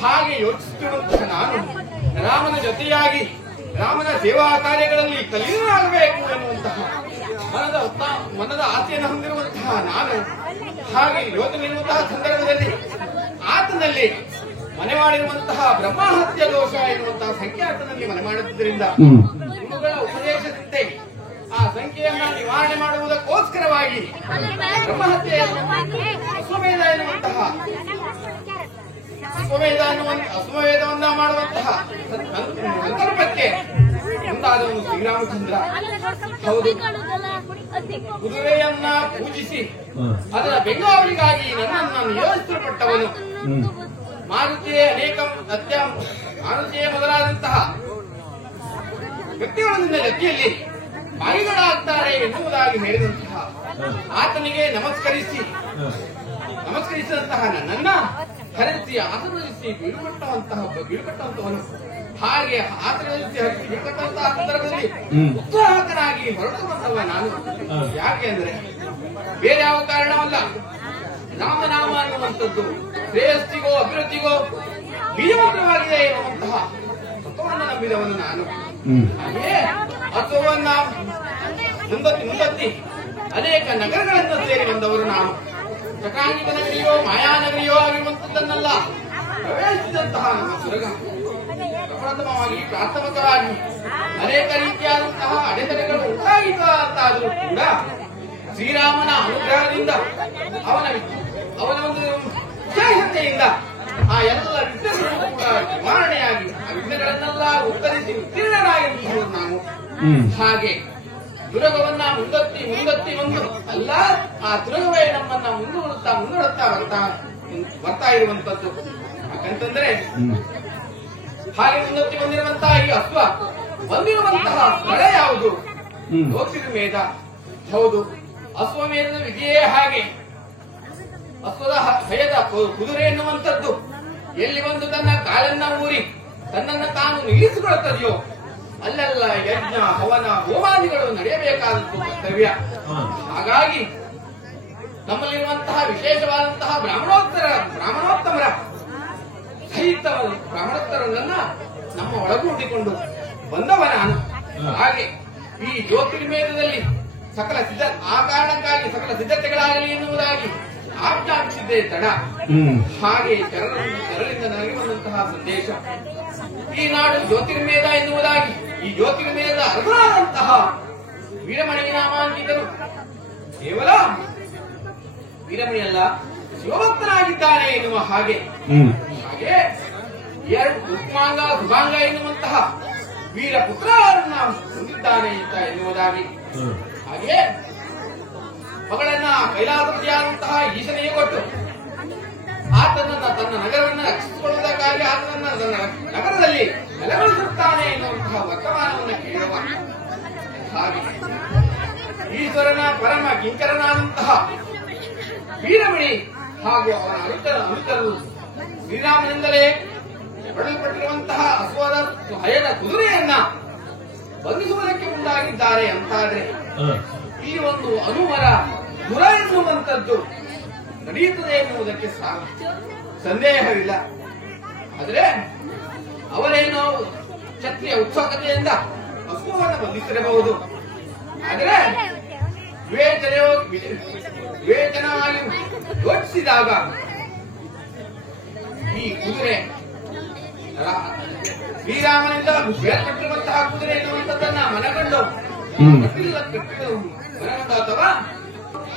ಹಾಗೆ ಯೋಚಿಸುತ್ತಿರುವಂತಹ ನಾನು ರಾಮನ ಜೊತೆಯಾಗಿ ರಾಮನ ಸೇವಾ ಕಾರ್ಯಗಳಲ್ಲಿ ತಲ್ಲೀನರಾಗಬೇಕು ಎನ್ನುವಂತಹ ಮನದ ಆಸೆಯನ್ನು ಹೊಂದಿರುವಂತಹ ನಾನು ಹಾಗೆ ಯೋಚನೆ ಇರುವಂತಹ ಸಂದರ್ಭದಲ್ಲಿ ಆತನಲ್ಲಿ ಮನೆ ಮಾಡಿರುವಂತಹ ಬ್ರಹ್ಮಹತ್ಯ ದೋಷ ಎನ್ನುವಂತಹ ಸಂಖ್ಯಾತನಲ್ಲಿ ಮನೆ ಮಾಡುತ್ತಿದ್ದರಿಂದ ಗುರುಗಳ ಉಪದೇಶದಂತೆ ಆ ಸಂಖ್ಯೆಯನ್ನ ನಿವಾರಣೆ ಮಾಡುವುದಕ್ಕೋಸ್ಕರವಾಗಿ ಬ್ರಹ್ಮಹತ್ಯೆ ಅಶ್ವಮೇಧ ಎನ್ನುವಂತಹ ಅಶ್ವಮೇಧವನ್ನ ಮಾಡುವಂತಹ ಸಂಕಲ್ಪಕ್ಕೆ ಮುಂದಾದವನು ಶ್ರೀರಾಮಚಂದ್ರ. ಹೌದು, ಕುದುರೆಯನ್ನ ಪೂಜಿಸಿ ಅದರ ಬೆಂಗಾವಲಿಗಾಗಿ ನನ್ನನ್ನು ನಿಯೋಜಿಸಲ್ಪಟ್ಟವನು ಮಾರುತಿಯೇ ಮಾರುತಿಯೇ ಮೊದಲಾದಂತಹ ವ್ಯಕ್ತಿಗಳ ಗತಿಯಲ್ಲಿ ಭಾಗಿಗಳಾಗ್ತಾರೆ ಎನ್ನುವುದಾಗಿ ಹೇಳಿದಂತಹ ಆತನಿಗೆ ನಮಸ್ಕರಿಸಿದಂತಹ ನನ್ನನ್ನ ಹರಿಸಿ ಆಶೀರ್ವದಿಸಿ ಬೀಳ್ಕೊಟ್ಟಂತವನು. ಹಾಗೆ ಆಶೀರ್ವದಿಸಿ ಹರಿಸಿ ಬೀಳ್ಕೊಟ್ಟಂತಹ ಸಂದರ್ಭದಲ್ಲಿ ಉತ್ಸಾಹಕನಾಗಿ ಹೊರಟುವಂತವ ನಾನು. ಯಾಕೆ ಅಂದ್ರೆ ಬೇರೆ ಯಾವ ಕಾರಣವಲ್ಲ, ರಾಮನಾಮ ಅನ್ನುವಂಥದ್ದು ಶ್ರೇಯಸ್ಸಿಗೋ ಅಭಿವೃದ್ಧಿಗೋ ಬೀಜಮಂತ್ರವಾಗಿದೆ ಎನ್ನುವಂತಹ ತತ್ವವನ್ನು ನಂಬಿದವನು ನಾನು. ಹಾಗೆಯೇ ತತ್ವವನ್ನ ಮುಂದತ್ತಿ ಅನೇಕ ನಗರಗಳನ್ನು ಸೇರಿ ಬಂದವರು ನಾನು. ಚಕಾಂಕಿಕ ನಗರಿಯೋ ಮಾಯಾನಗರಿಯೋ ಆಗಿರುವಂತದ್ದನ್ನೆಲ್ಲ ಪ್ರವೇಶಿಸಿದಂತಹ ನಮ್ಮ ಸುರಗ ಪ್ರಪ್ರಥಮವಾಗಿ ಪ್ರಾಥಮಿಕವಾಗಿ ಅನೇಕ ರೀತಿಯಾದಂತಹ ಅಡೆತಡೆಗಳು ಉಂಟಾಗಿದ್ದಾದರೂ ಕೂಡ ಶ್ರೀರಾಮನ ಅನುಗ್ರಹದಿಂದ ಅವನ ಒಂದು ವಿಶೇಷತೆಯಿಂದ ಆ ಎಲ್ಲ ವಿಘ್ನಗಳು ಕೂಡ ನಿವಾರಣೆಯಾಗಿ ಆ ವಿಘ್ನಗಳನ್ನೆಲ್ಲ ಉತ್ತರಿಸಿ ಉತ್ತೀರ್ಣರಾಗಿರುವುದು ನಾವು. ಹಾಗೆ ತುರಗವನ್ನ ಮುಂದತ್ತಿ ಒಂದು ಅಲ್ಲ, ಆ ತುರಗವೇ ನಮ್ಮನ್ನ ಮುಂದೂಡುತ್ತಾ ಬರ್ತಾ ಇರುವಂತದ್ದು. ಯಾಕಂತಂದ್ರೆ ಹಾಗೆ ಮುಂದತ್ತಿ ಬಂದಿರುವಂತಹ ಈ ಅಶ್ವ ಬಂದಿರುವಂತಹ ಸ್ಥಳ ಯಾವುದು? ಲೋಕಸಿಮೇಧ. ಹೌದು, ಅಶ್ವಮೇಧದ ವಿಧಿಯೇ ಹಾಗೆ. ಅಶ್ವದ ಭಯದ ಕುದುರೆ ಎನ್ನುವಂಥದ್ದು ಎಲ್ಲಿ ಬಂದು ತನ್ನ ಕಾಲನ್ನ ಊರಿ ತನ್ನನ್ನು ತಾನು ನಿಲ್ಲಿಸಿಕೊಳ್ಳುತ್ತದೆಯೋ ಅಲ್ಲೆಲ್ಲ ಯಜ್ಞ ಹವನ ಹೋಮಾದಿಗಳು ನಡೆಯಬೇಕಾದದ್ದು ಕರ್ತವ್ಯ. ಹಾಗಾಗಿ ನಮ್ಮಲ್ಲಿರುವಂತಹ ವಿಶೇಷವಾದಂತಹ ಬ್ರಾಹ್ಮಣೋತ್ತಮರ ಸಹಿತ ಬ್ರಾಹ್ಮಣೋತ್ತರನ್ನ ನಮ್ಮ ಒಳಗೂಡಿಕೊಂಡು ಬಂದವ ನಾನು. ಹಾಗೆ ಈ ಜ್ಯೋತಿರ್ಮೇಧದಲ್ಲಿ ಆ ಕಾರಣಕ್ಕಾಗಿ ಸಕಲ ಸಿದ್ಧತೆಗಳಾಗಲಿ ಎನ್ನುವುದಾಗಿ ಆಜ್ಞಾಪಿಸಿದ್ದೇ ತಡ. ಹಾಗೆ ಜನರಿಂದ ನನಗೆ ಬಂದಂತಹ ಸಂದೇಶ, ಈ ನಾಡು ಜ್ಯೋತಿರ್ಮೇಧ ಎನ್ನುವುದಾಗಿ, ಈ ಜ್ಯೋತಿರ್ಮೇಧದ ಅರ್ಹರಾದಂತಹ ವೀರಮಣಿ ನಾಮಾಂಕಿತರು ಕೇವಲ ವೀರಮಣಿಯಲ್ಲ ಶಿವಭಕ್ತನಾಗಿದ್ದಾನೆ ಎನ್ನುವ ಹಾಗೆ ಎರಡು ಉತ್ಮಾಂಗ ಸುಭಾಂಗ ಎನ್ನುವಂತಹ ವೀರಪುತ್ರರನ್ನ ಹೊಂದಿದ್ದಾನೆ ಅಂತ ಎನ್ನುವುದಾಗಿ, ಹಾಗೆ ಮಗಳನ್ನ ಕೈಲಾಸಪತಿಯಾದಂತಹ ಈಶನಿಗೆ ಕೊಟ್ಟು ಆತನನ್ನ ತನ್ನ ನಗರವನ್ನು ರಕ್ಷಿಸಿಕೊಳ್ಳುವುದಕ್ಕಾಗಿ ಆತನನ್ನ ತನ್ನ ನಗರದಲ್ಲಿ ನೆಲೆಗೊಳಿಸುತ್ತಾನೆ ಎನ್ನುವಂತಹ ವರ್ತಮಾನವನ್ನು ಕೇಳುವ ಹಾಗೆ ಈಶ್ವರನ ಪರಮ ಕಿಂಕರನಾದಂತಹ ವೀರಮಣಿ ಹಾಗೂ ಅವನ ಅನುಚರರು ಶ್ರೀರಾಮನಿಂದಲೇ ಹೊಡೆಯಲ್ಪಟ್ಟಿರುವಂತಹ ಅಶ್ವದ ಭಯದ ಕುದುರೆಯನ್ನ ಬಂಧಿಸುವುದಕ್ಕೆ ಮುಂದಾಗಿದ್ದಾರೆ ಅಂತಾದ್ರೆ ಈ ಒಂದು ಅನುಮರ ದುರ ಎನ್ನುವಂಥದ್ದು ನಡೆಯುತ್ತದೆ ಎನ್ನುವುದಕ್ಕೆ ಸಂದೇಹವಿಲ್ಲ. ಆದರೆ ಅವರೇನೋ ಕ್ಷತ್ರಿಯ ಉತ್ಸುಕತೆಯಿಂದ ಹಸುವನ್ನು ಬಂಧಿಸಿರಬಹುದು. ಆದರೆ ವಿವೇಚನವಾಗಿ ಯೋಚಿಸಿದಾಗ ಈ ಕುದುರೆ ಶ್ರೀರಾಮನಿಂದ ಬೇರ್ಪಟ್ಟಿರುವಂತಹ ಕುದುರೆ ಎನ್ನುವಂಥದ್ದನ್ನ ಮನಗಂಡು ಅಥವಾ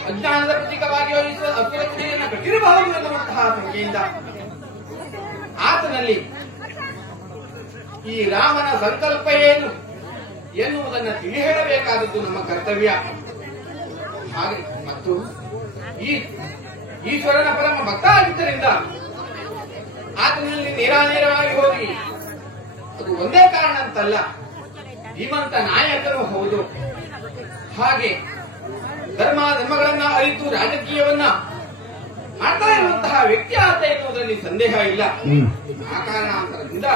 ಅಜ್ಞಾನದ ಪ್ರತೀಕವಾಗಿ ಅಸುರಕ್ಷೆಯನ್ನು ಕಟ್ಟಿರಬಹುದು ಎನ್ನುವಂತಹ ಸಂಖ್ಯೆಯಿಂದ ಆತನಲ್ಲಿ ಈ ರಾಮನ ಸಂಕಲ್ಪ ಏನು ಎನ್ನುವುದನ್ನು ತಿಳಿ ಹೇಳಬೇಕಾದದ್ದು ನಮ್ಮ ಕರ್ತವ್ಯ. ಹಾಗೆ ಮತ್ತು ಈ ಈಶ್ವರನ ಪರಮ ಭಕ್ತ ಆಗಿದ್ದರಿಂದ ಆತನಲ್ಲಿ ನೇರಾನೇರವಾಗಿ ಹೋಗಿ ಅದು ಒಂದೇ ಕಾರಣ ಅಂತಲ್ಲ, ಧೀಮಂತ ನಾಯಕನು ಹೌದು. ಹಾಗೆ ಧರ್ಮಗಳನ್ನ ಅರಿತು ರಾಜಕೀಯವನ್ನ ಮಾಡ್ತಾ ಇರುವಂತಹ ವ್ಯಕ್ತಿ ಆತ ಎನ್ನುವುದರಲ್ಲಿ ಸಂದೇಹ ಇಲ್ಲ. ಆ ಕಾರಣಾಂತರದಿಂದ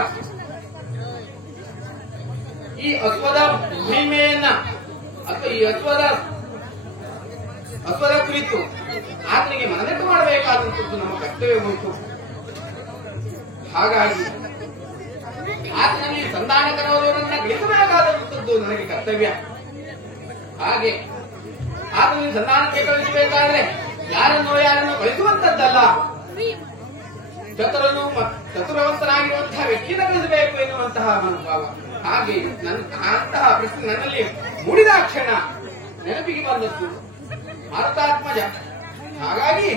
ಈ ಅಶ್ವದ ಮಹಿಮೆಯನ್ನ ಅಥವಾ ಈ ಅಶ್ವದ ಕುರಿತು ಆತನಿಗೆ ಮನದಟ್ಟು ಮಾಡಬೇಕಾದಂಥದ್ದು ನಮ್ಮ ಕರ್ತವ್ಯ ಹೋಯಿತು. ಹಾಗಾಗಿ ಆತನಲ್ಲಿ ಸಂಧಾನಕರವರನ್ನ ಗಳಿಸಬೇಕಾದಂಥದ್ದು ನನಗೆ ಕರ್ತವ್ಯ. ಹಾಗೆ ಆತನಲ್ಲಿ ಸಂಧಾನಕ್ಕೆ ಕಳಿಸಬೇಕಾದ್ರೆ ಯಾರನ್ನು ಕಳಿಸುವಂತದ್ದಲ್ಲ, ಚತುರವಂತನಾಗಿರುವಂತಹ ವ್ಯಕ್ತಿಯನ್ನು ಕಳಿಸಬೇಕು ಎನ್ನುವಂತಹ ಮನೋಭಾವ. ಹಾಗೆ ಅಂತಹ ಪ್ರಶ್ನೆ ನನ್ನಲ್ಲಿ ಮೂಡಿದ ಕ್ಷಣ ನೆನಪಿಗೆ ಬಂದದ್ದು ಮಾರುತಾತ್ಮಜ. ಹಾಗಾಗಿ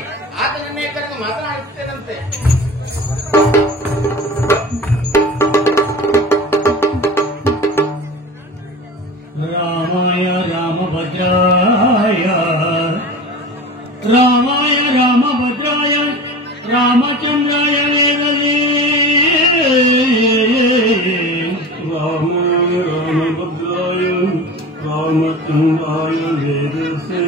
ಆತನನ್ನೇ ಕರೆದು ಮಾತನಾಡುತ್ತೇನಂತೆ. ರಾಮಾಯ ರಾಮಭದ್ರಾಯ ರಾಮಾಯ ರಾಮಭದ್ರಾಯ ರಾಮಚಂದ್ರಾಯ ವೇದಲೇ ರಾಮಾಯ ರಾಮಭದ್ರಾಯ ರಾಮಚಂದ್ರಾಯ ವೇದಸೇ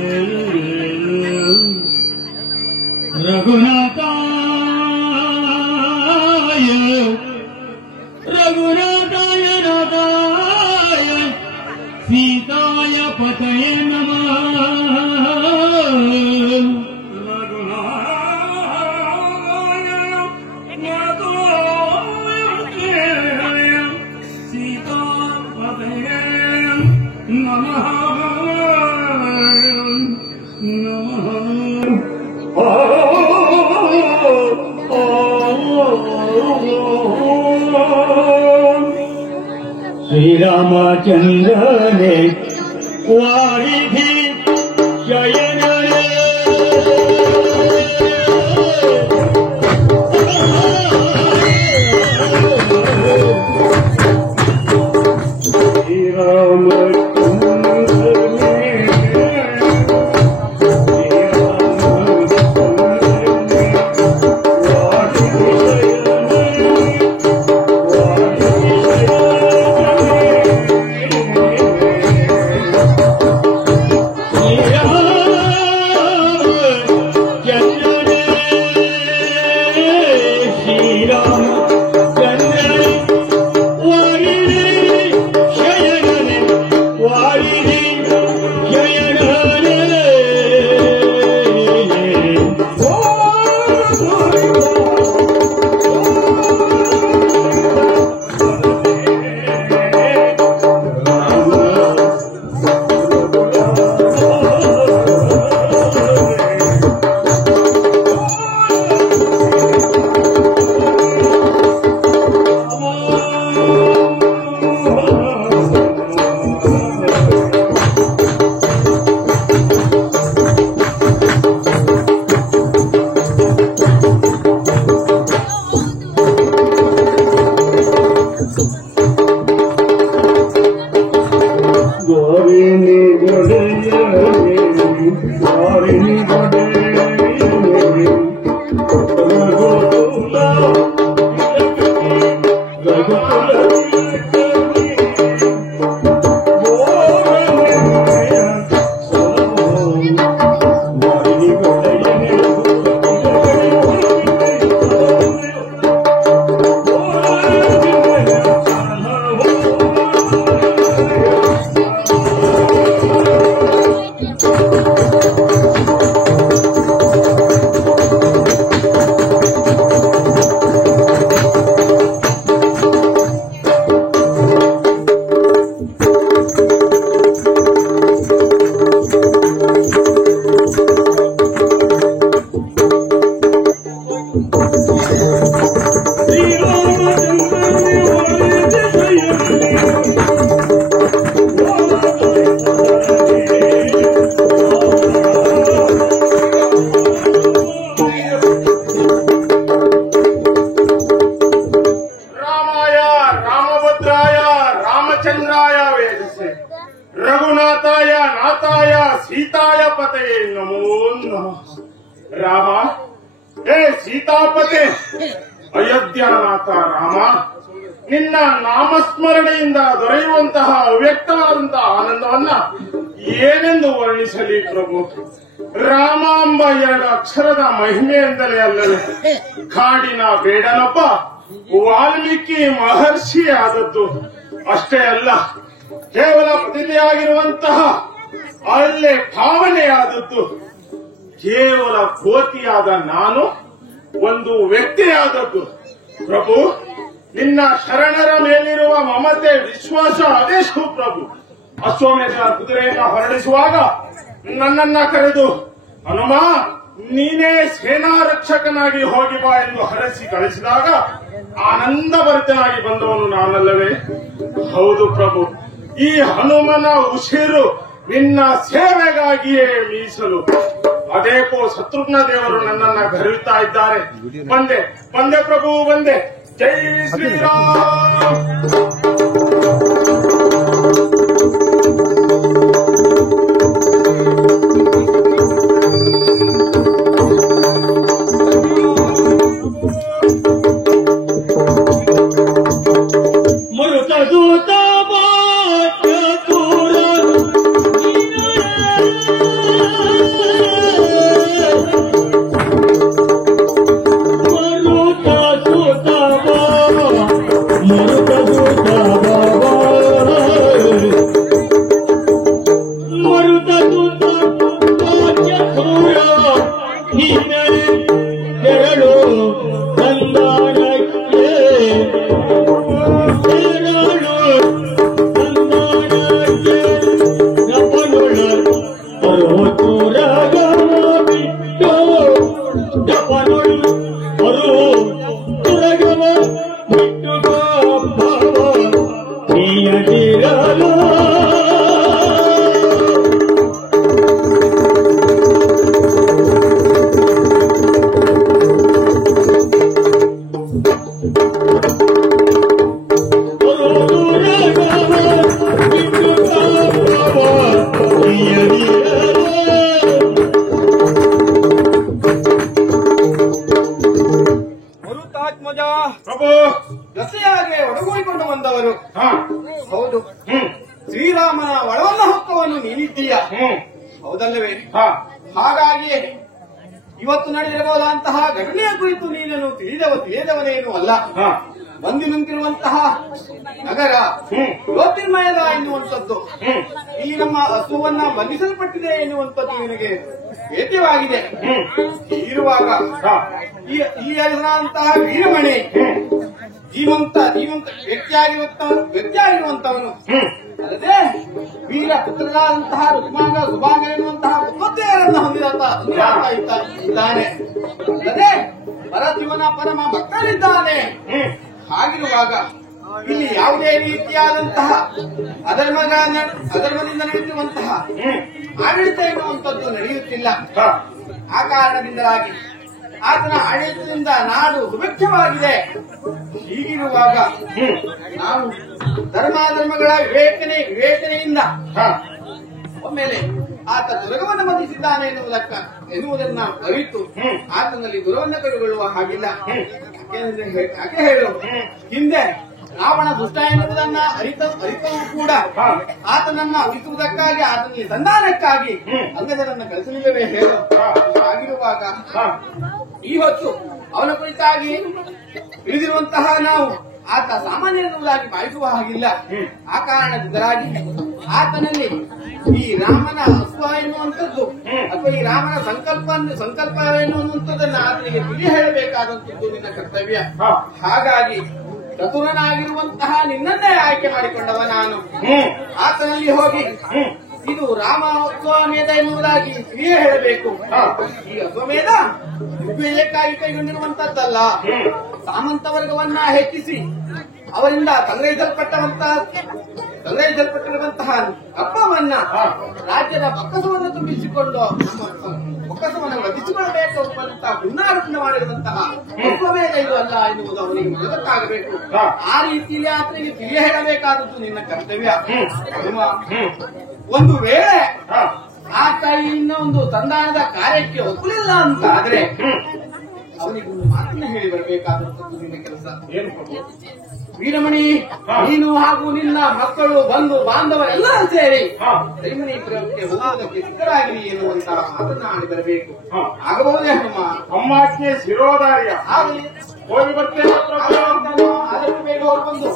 ರಘುನಾಥಾಯ ರಘುನಾಥಾಯ ನಾಥಾಯ सीताय पतये नमः रघुनाथाय नाथाय सीतापतये नमः श्री रामचंद्र ने वारिधि शयन श्री ರಘುನಾಥಾಯ ನಾಥಾಯ ಸೀತಾಯ ಪತೆ ನಮೋ ನಮಃ. ರಾಮ, ಹೇ ಸೀತಾಪತೆ, ಅಯೋಧ್ಯನಾಥ ರಾಮ, ನಿನ್ನ ನಾಮಸ್ಮರಣೆಯಿಂದ ದೊರೆಯುವಂತಹ ಅವ್ಯಕ್ತವಾದಂತಹ ಆನಂದವನ್ನ ಏನೆಂದು ವರ್ಣಿಸಲಿ ಪ್ರಭು. ರಾಮಾಂಬ ಎರಡು ಅಕ್ಷರದ ಮಹಿಮೆಯಿಂದಲೇ ಅಲ್ಲದೆ ಕಾಡಿನ ಬೇಡನೊಬ್ಬ ವಾಲ್ಮೀಕಿ ಮಹರ್ಷಿ ಆದದ್ದು ಅಷ್ಟೇ ಅಲ್ಲ, ಕೇವಲ ಪ್ರತಿಭೆಯಾಗಿರುವಂತಹ ಅಲ್ಲೇ ಭಾವನೆಯಾದದ್ದು ಕೇವಲ ಕೋತಿಯಾದ ನಾನು ಒಂದು ವ್ಯಕ್ತಿಯಾದದ್ದು. ಪ್ರಭು, ನಿನ್ನ ಶರಣರ ಮೇಲಿರುವ ಮಮತೆ ವಿಶ್ವಾಸ ಅದೇ ಪ್ರಭು. ಅಶ್ವಮೇಧ ಕುದುರೆಯನ್ನ ಹೊರಡಿಸುವಾಗ ನನ್ನನ್ನ ಕರೆದು ಹನುಮ ನೀನೇ ಸೇನಾ ರಕ್ಷಕನಾಗಿ ಹೋಗಿ ಬಾ ಎಂದು ಹರಸಿ ಕಳಿಸಿದಾಗ ಆನಂದಭರಿತನಾಗಿ ಬಂದವನು ನಾನಲ್ಲವೇ? ಹೌದು ಪ್ರಭು, ಈ ಹನುಮನ ಉಸಿರು ನಿನ್ನ ಸೇವೆಗಾಗಿಯೇ ಮೀಸಲು. ಅದೇಕೋ ಶತ್ರುಘ್ನ ದೇವರು ನನ್ನನ್ನ ಕರೆಯುತ್ತಾ ಇದ್ದಾರೆ. ಬಂದೆ ಬಂದೆ ಪ್ರಭು, ಬಂದೆ. ಜೈ ಶ್ರೀರಾಮ್. ಮರುತ ದೂತ ಪ್ರಭು, ಜೊತೆಯಾಗಿ ಒಡಗೂಡಿಕೊಂಡು ಬಂದವರು. ಹೌದು, ಶ್ರೀರಾಮನ ಒಳವನ್ನ ಹೊಕ್ಕವನ್ನು ನೀನಿದ್ದೀಯ, ಹೌದಲ್ಲವೇ? ಹಾಗಾಗಿ ಇವತ್ತು ನಡೆದಿರಬಹುದಂತಹ ಘಟನೆಯ ಕುರಿತು ನೀನನ್ನು ತಿಳಿದವನೇನು ಅಲ್ಲ. ಬಂದು ನಿಂತಿರುವಂತಹ ನಗರ ಜ್ಯೋತಿರ್ಮಯದ ಎನ್ನುವಂಥದ್ದು, ಇಲ್ಲಿ ನಮ್ಮ ಹಸುವನ್ನ ಬಂಧಿಸಲ್ಪಟ್ಟಿದೆ ಎನ್ನುವಂಥದ್ದು ನಿನಗೆ ವೇದ್ಯವಾಗಿದೆ. ಇರುವಾಗ ಈ ಹೆಸರಾದಂತಹ ವೀರಮಣಿ ಜೀವಂತ ವ್ಯಕ್ತಿಯಾಗಿರುವಂತವನು ಅಲ್ಲದೆ ವೀರ ಪುತ್ರರಾದಂತಹ ರುಕ್ಮಾಂಗ ಸುಭಾಂಗ ಎನ್ನುವಂತಹ ಪುತ್ರಿಯರನ್ನು ಇದ್ದಾನೆ. ಅಲ್ಲದೆ ಪರಶಿವನ ಪರಮ ಭಕ್ತನಿದ್ದಾನೆ. ಹಾಗಿರುವಾಗ ಇಲ್ಲಿ ಯಾವುದೇ ರೀತಿಯಾದಂತಹ ಅಧರ್ಮದಿಂದ ನಡೆಯುತ್ತಿರುವಂತಹ ಆಡಳಿತ ಎನ್ನುವಂಥದ್ದು ನಡೆಯುತ್ತಿಲ್ಲ. ಆ ಕಾರಣದಿಂದಾಗಿ ಆತನ ಆಡಳಿತದಿಂದ ನಾಡು ಸುಭಿಕ್ಷವಾಗಿದೆ. ಹೀಗಿರುವಾಗ ನಾವು ಧರ್ಮಾಧರ್ಮಗಳ ವಿವೇಚನೆಯಿಂದ ಒಮ್ಮೆಲೆ ಆತ ದುರ್ಗವನ್ನು ಬಂಧಿಸಿದ್ದಾನೆ ಎನ್ನುವುದನ್ನ ಅರಿತು ಆತನಲ್ಲಿ ಗುರುವನ್ನ ಕೈಗೊಳ್ಳುವ ಹಾಗಿಲ್ಲ. ಯಾಕೆ ಹೇಳು, ಹಿಂದೆ ರಾವಣ ದುಷ್ಟ ಎನ್ನುವುದನ್ನ ಅರಿತವೂ ಕೂಡ ಆತನನ್ನ ಉಳಿಸುವುದಕ್ಕಾಗಿ ಆತನಲ್ಲಿ ಸಂಧಾನಕ್ಕಾಗಿ ಅಂಗದರನ್ನ ಕಳಿಸಲಿಲ್ಲವೇ ಹೇಳು. ಆಗಿರುವಾಗ ಈ ಹೊತ್ತು ಅವನ ಕುರಿತಾಗಿ ತಿಳಿದಿರುವಂತಹ ನಾವು ಆತ ಸಾಮಾನ್ಯವಾಗಿ ಭಾವಿಸುವ ಹಾಗಿಲ್ಲ. ಆ ಕಾರಣದಿಂದಾಗಿ ಆತನಲ್ಲಿ ಈ ರಾಮನ ಅಸ್ವ ಎನ್ನುವಂಥದ್ದು ಅಥವಾ ಈ ರಾಮನ ಸಂಕಲ್ಪ ಎನ್ನುವಂಥದ್ದನ್ನ ಆತನಿಗೆ ತಿಳಿ ಹೇಳಬೇಕಾದಂಥದ್ದು ನಿನ್ನ ಕರ್ತವ್ಯ. ಹಾಗಾಗಿ ಚತುರನಾಗಿರುವಂತಹ ನಿನ್ನನ್ನೇ ಆಯ್ಕೆ ಮಾಡಿಕೊಂಡವ ನಾನು. ಆತನಲ್ಲಿ ಹೋಗಿ ಇದು ರಾಮ ಅಶ್ವಮೇಧ ಎನ್ನುವುದಾಗಿ ತಿಳಿಯೇ ಹೇಳಬೇಕು. ಈ ಅಶ್ವಮೇಧ ಋಗ್ವೇದಕ್ಕಾಗಿ ಕೈಗೊಂಡಿರುವಂತದ್ದಲ್ಲ. ಸಾಮಂತ ವರ್ಗವನ್ನ ಹೆಚ್ಚಿಸಿ ಅವರಿಂದ ಸಂಗ್ರಹಿಸಲ್ಪಟ್ಟಿರುವಂತಹ ಕಪ್ಪವನ್ನ ರಾಜ್ಯದ ಬೊಕ್ಕಸವನ್ನು ತುಂಬಿಸಿಕೊಂಡು ಬೊಕ್ಕಸವನ್ನು ವಧಿಸಿಕೊಳ್ಳಬೇಕು ಹುನ್ನಾರದಿಂದ ಮಾಡಿರುವಂತಹ ಅಶ್ವಮೇಧ ಇದು ಅಲ್ಲ ಎನ್ನುವುದು ಅವನಿಗೆ ಗೊತ್ತಾಗಬೇಕು. ಆ ರೀತಿಯಲ್ಲಿ ಆತನಿಗೆ ತಿಳಿಯ ಹೇಳಬೇಕಾದದ್ದು ನಿನ್ನ ಕರ್ತವ್ಯ. ಒಂದು ವೇಳೆ ಹಾ. ಆತ ಇನ್ನೊಂದು ಸಂಧಾನದ ಕಾರ್ಯಕ್ಕೆ ಒಪ್ಪಲಿಲ್ಲ ಅಂತ ಆದ್ರೆ ಅವನಿಗೆ ಒಂದು ಮಾತನ್ನ ಹೇಳಿ ಬರಬೇಕಾದಂತದ್ದು ನಿನ್ನ ಕೆಲಸ. ಏನು ಪ್ರಭು? ವೀರಮಣಿ, ಹಾ. ನೀನು ಹಾಗೂ ನಿನ್ನ ಮಕ್ಕಳು ಬಂಧು ಬಾಂಧವರೆಲ್ಲ ಸೇರಿ ಹಾ. ಶ್ರೀಮಣಿಪುರಕ್ಕೆ ಹೋಗುವುದಕ್ಕೆ ಸಿದ್ಧರಾಗಲಿ ಎನ್ನುವಂತಹ ಮಾತನ್ನ ಆಡಿ ಬರಬೇಕು. ಹಾ. ಆಗಬಹುದೇ ಅಮ್ಮ? ಅಮ್ಮಾಜ್ಞೆ ಶಿರೋಧಾರ್ಯ. ಆಗಲಿ. ಹೋಗಿ ಬರ್ತೇನೆ ಪ್ರಭು. ಆದಷ್ಟು ಬೇಗ ಅವರು ಬಂದು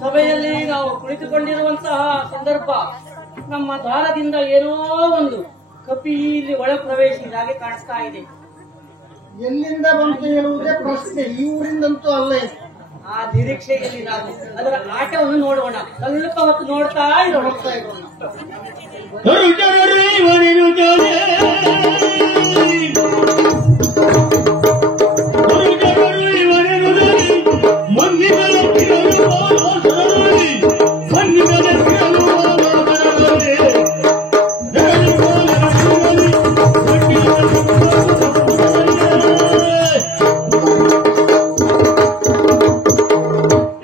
ಸಭೆಯಲ್ಲಿ ನಾವು ಕುಳಿತುಕೊಂಡಿರುವಂತಹ ಸಂದರ್ಭ ನಮ್ಮ ದಾರದಿಂದ ಏನೋ ಒಂದು ಕಪಿ ಇಲ್ಲಿ ಒಳ ಪ್ರವೇಶಿಸಿದ ಹಾಗೆ ಕಾಣಿಸ್ತಾ ಇದೆ. ಎಲ್ಲಿಂದ ಬಂತು ಹೇಳುವುದೇ ಪ್ರಶ್ನೆ. ಈ ಊರಿಂದಂತೂ ಅಲ್ಲ ಇದು. ಆ ನಿರೀಕ್ಷೆಯಲ್ಲಿ ನಾವು ಅದರ ಆಟವನ್ನು ನೋಡೋಣ. ಸ್ವಲ್ಪ ಹೊತ್ತು ನೋಡ್ತಾ ಇರೋಣ.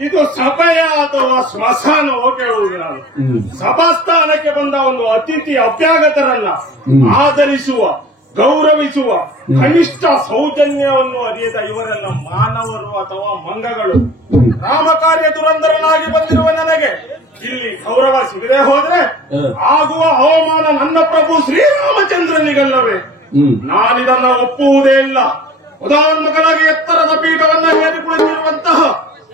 ಇದು ಸಭೆಯ ಅಥವಾ ಸ್ಮಶಾನವೋ ಕೇಳುವುದು ನಾನು. ಸಭಾಸ್ಥಾನಕ್ಕೆ ಬಂದ ಒಂದು ಅತಿಥಿ ಅಭ್ಯಾಗತರನ್ನ ಆದರಿಸುವ, ಗೌರವಿಸುವ ಕನಿಷ್ಠ ಸೌಜನ್ಯವನ್ನು ಅರಿಯದ ಇವರೆಲ್ಲ ಮಾನವರು ಅಥವಾ ಮಂಗಗಳು. ರಾಮಕಾರ್ಯ ದುರಂಧರನಾಗಿ ಬಂದಿರುವ ನನಗೆ ಇಲ್ಲಿ ಗೌರವ ಸಿಗದೆ ಹೋದ್ರೆ ಆಗುವ ಅವಮಾನ ನನ್ನ ಪ್ರಭು ಶ್ರೀರಾಮಚಂದ್ರನಿಗಲ್ಲವೇ? ನಾನಿದನ್ನ ಒಪ್ಪುವುದೇ ಇಲ್ಲ. ಉದಾಹರಣೆಗಳಾಗಿ ಎತ್ತರದ ಪೀಠವನ್ನ ಏರಿ ಕುಳಿತಿರುವಂತಹ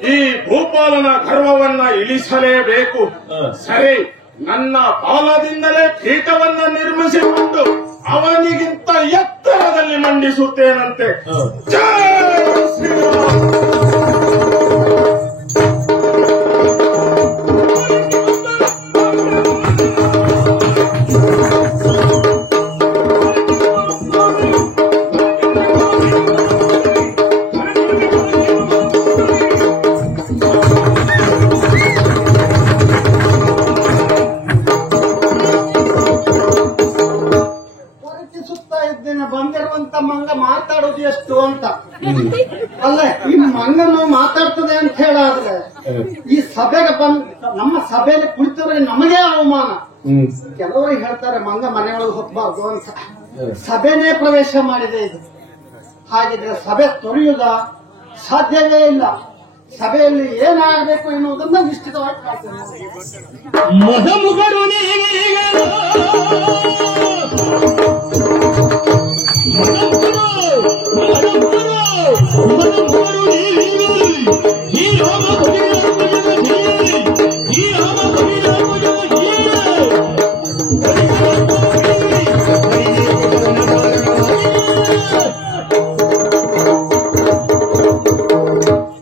ಈ ಭೂಪಾಲನ ಗರ್ವವನ್ನ ಇಳಿಸಲೇಬೇಕು. ಸರಿ, ನನ್ನ ಪಾಲದಿಂದಲೇ ಪೀಠವನ್ನ ನಿರ್ಮಿಸಿಕೊಂಡು ಅವನಿಗಿಂತ ಎತ್ತರದಲ್ಲಿ ಮಂಡಿಸುತ್ತೇನಂತೆ. ಜೈ ಶ್ರೀರಾಮ. ಪರೀಕ್ಷಿಸುತ್ತಾ ಇದ್ದೇನೆ ಬಂದಿರುವಂತ ಮಂಗ ಮಾತಾಡೋದು ಎಷ್ಟು ಅಂತ. ಅಲ್ಲ, ಈ ಮಂಗನು ಮಾತಾಡ್ತದೆ ಅಂತ ಹೇಳಾದ್ರೆ ಈ ಸಭೆಗೆ ನಮ್ಮ ಸಭೆಯಲ್ಲಿ ಕುಳಿತವ್ರೆ ನಮಗೆ ಅವಮಾನ. ಕೆಲವರು ಹೇಳ್ತಾರೆ ಮಂಗ ಮನೆಯೊಳಗೆ ಹೋಗ್ಬಾರ್ದು ಅಂತ. ಸಭೆನೇ ಪ್ರವೇಶ ಮಾಡಿದೆ ಇದು. ಹಾಗಿದ್ರೆ ಸಭೆ ತೊರೆಯುವುದ ಸಾಧ್ಯವೇ ಇಲ್ಲ. ಸಭೆಯಲ್ಲಿ ಏನಾಗಬೇಕು ಎನ್ನುವುದನ್ನ ನಿಶ್ಚಿತವಾಗಿ ಕಾಯ್ತೇನೆ.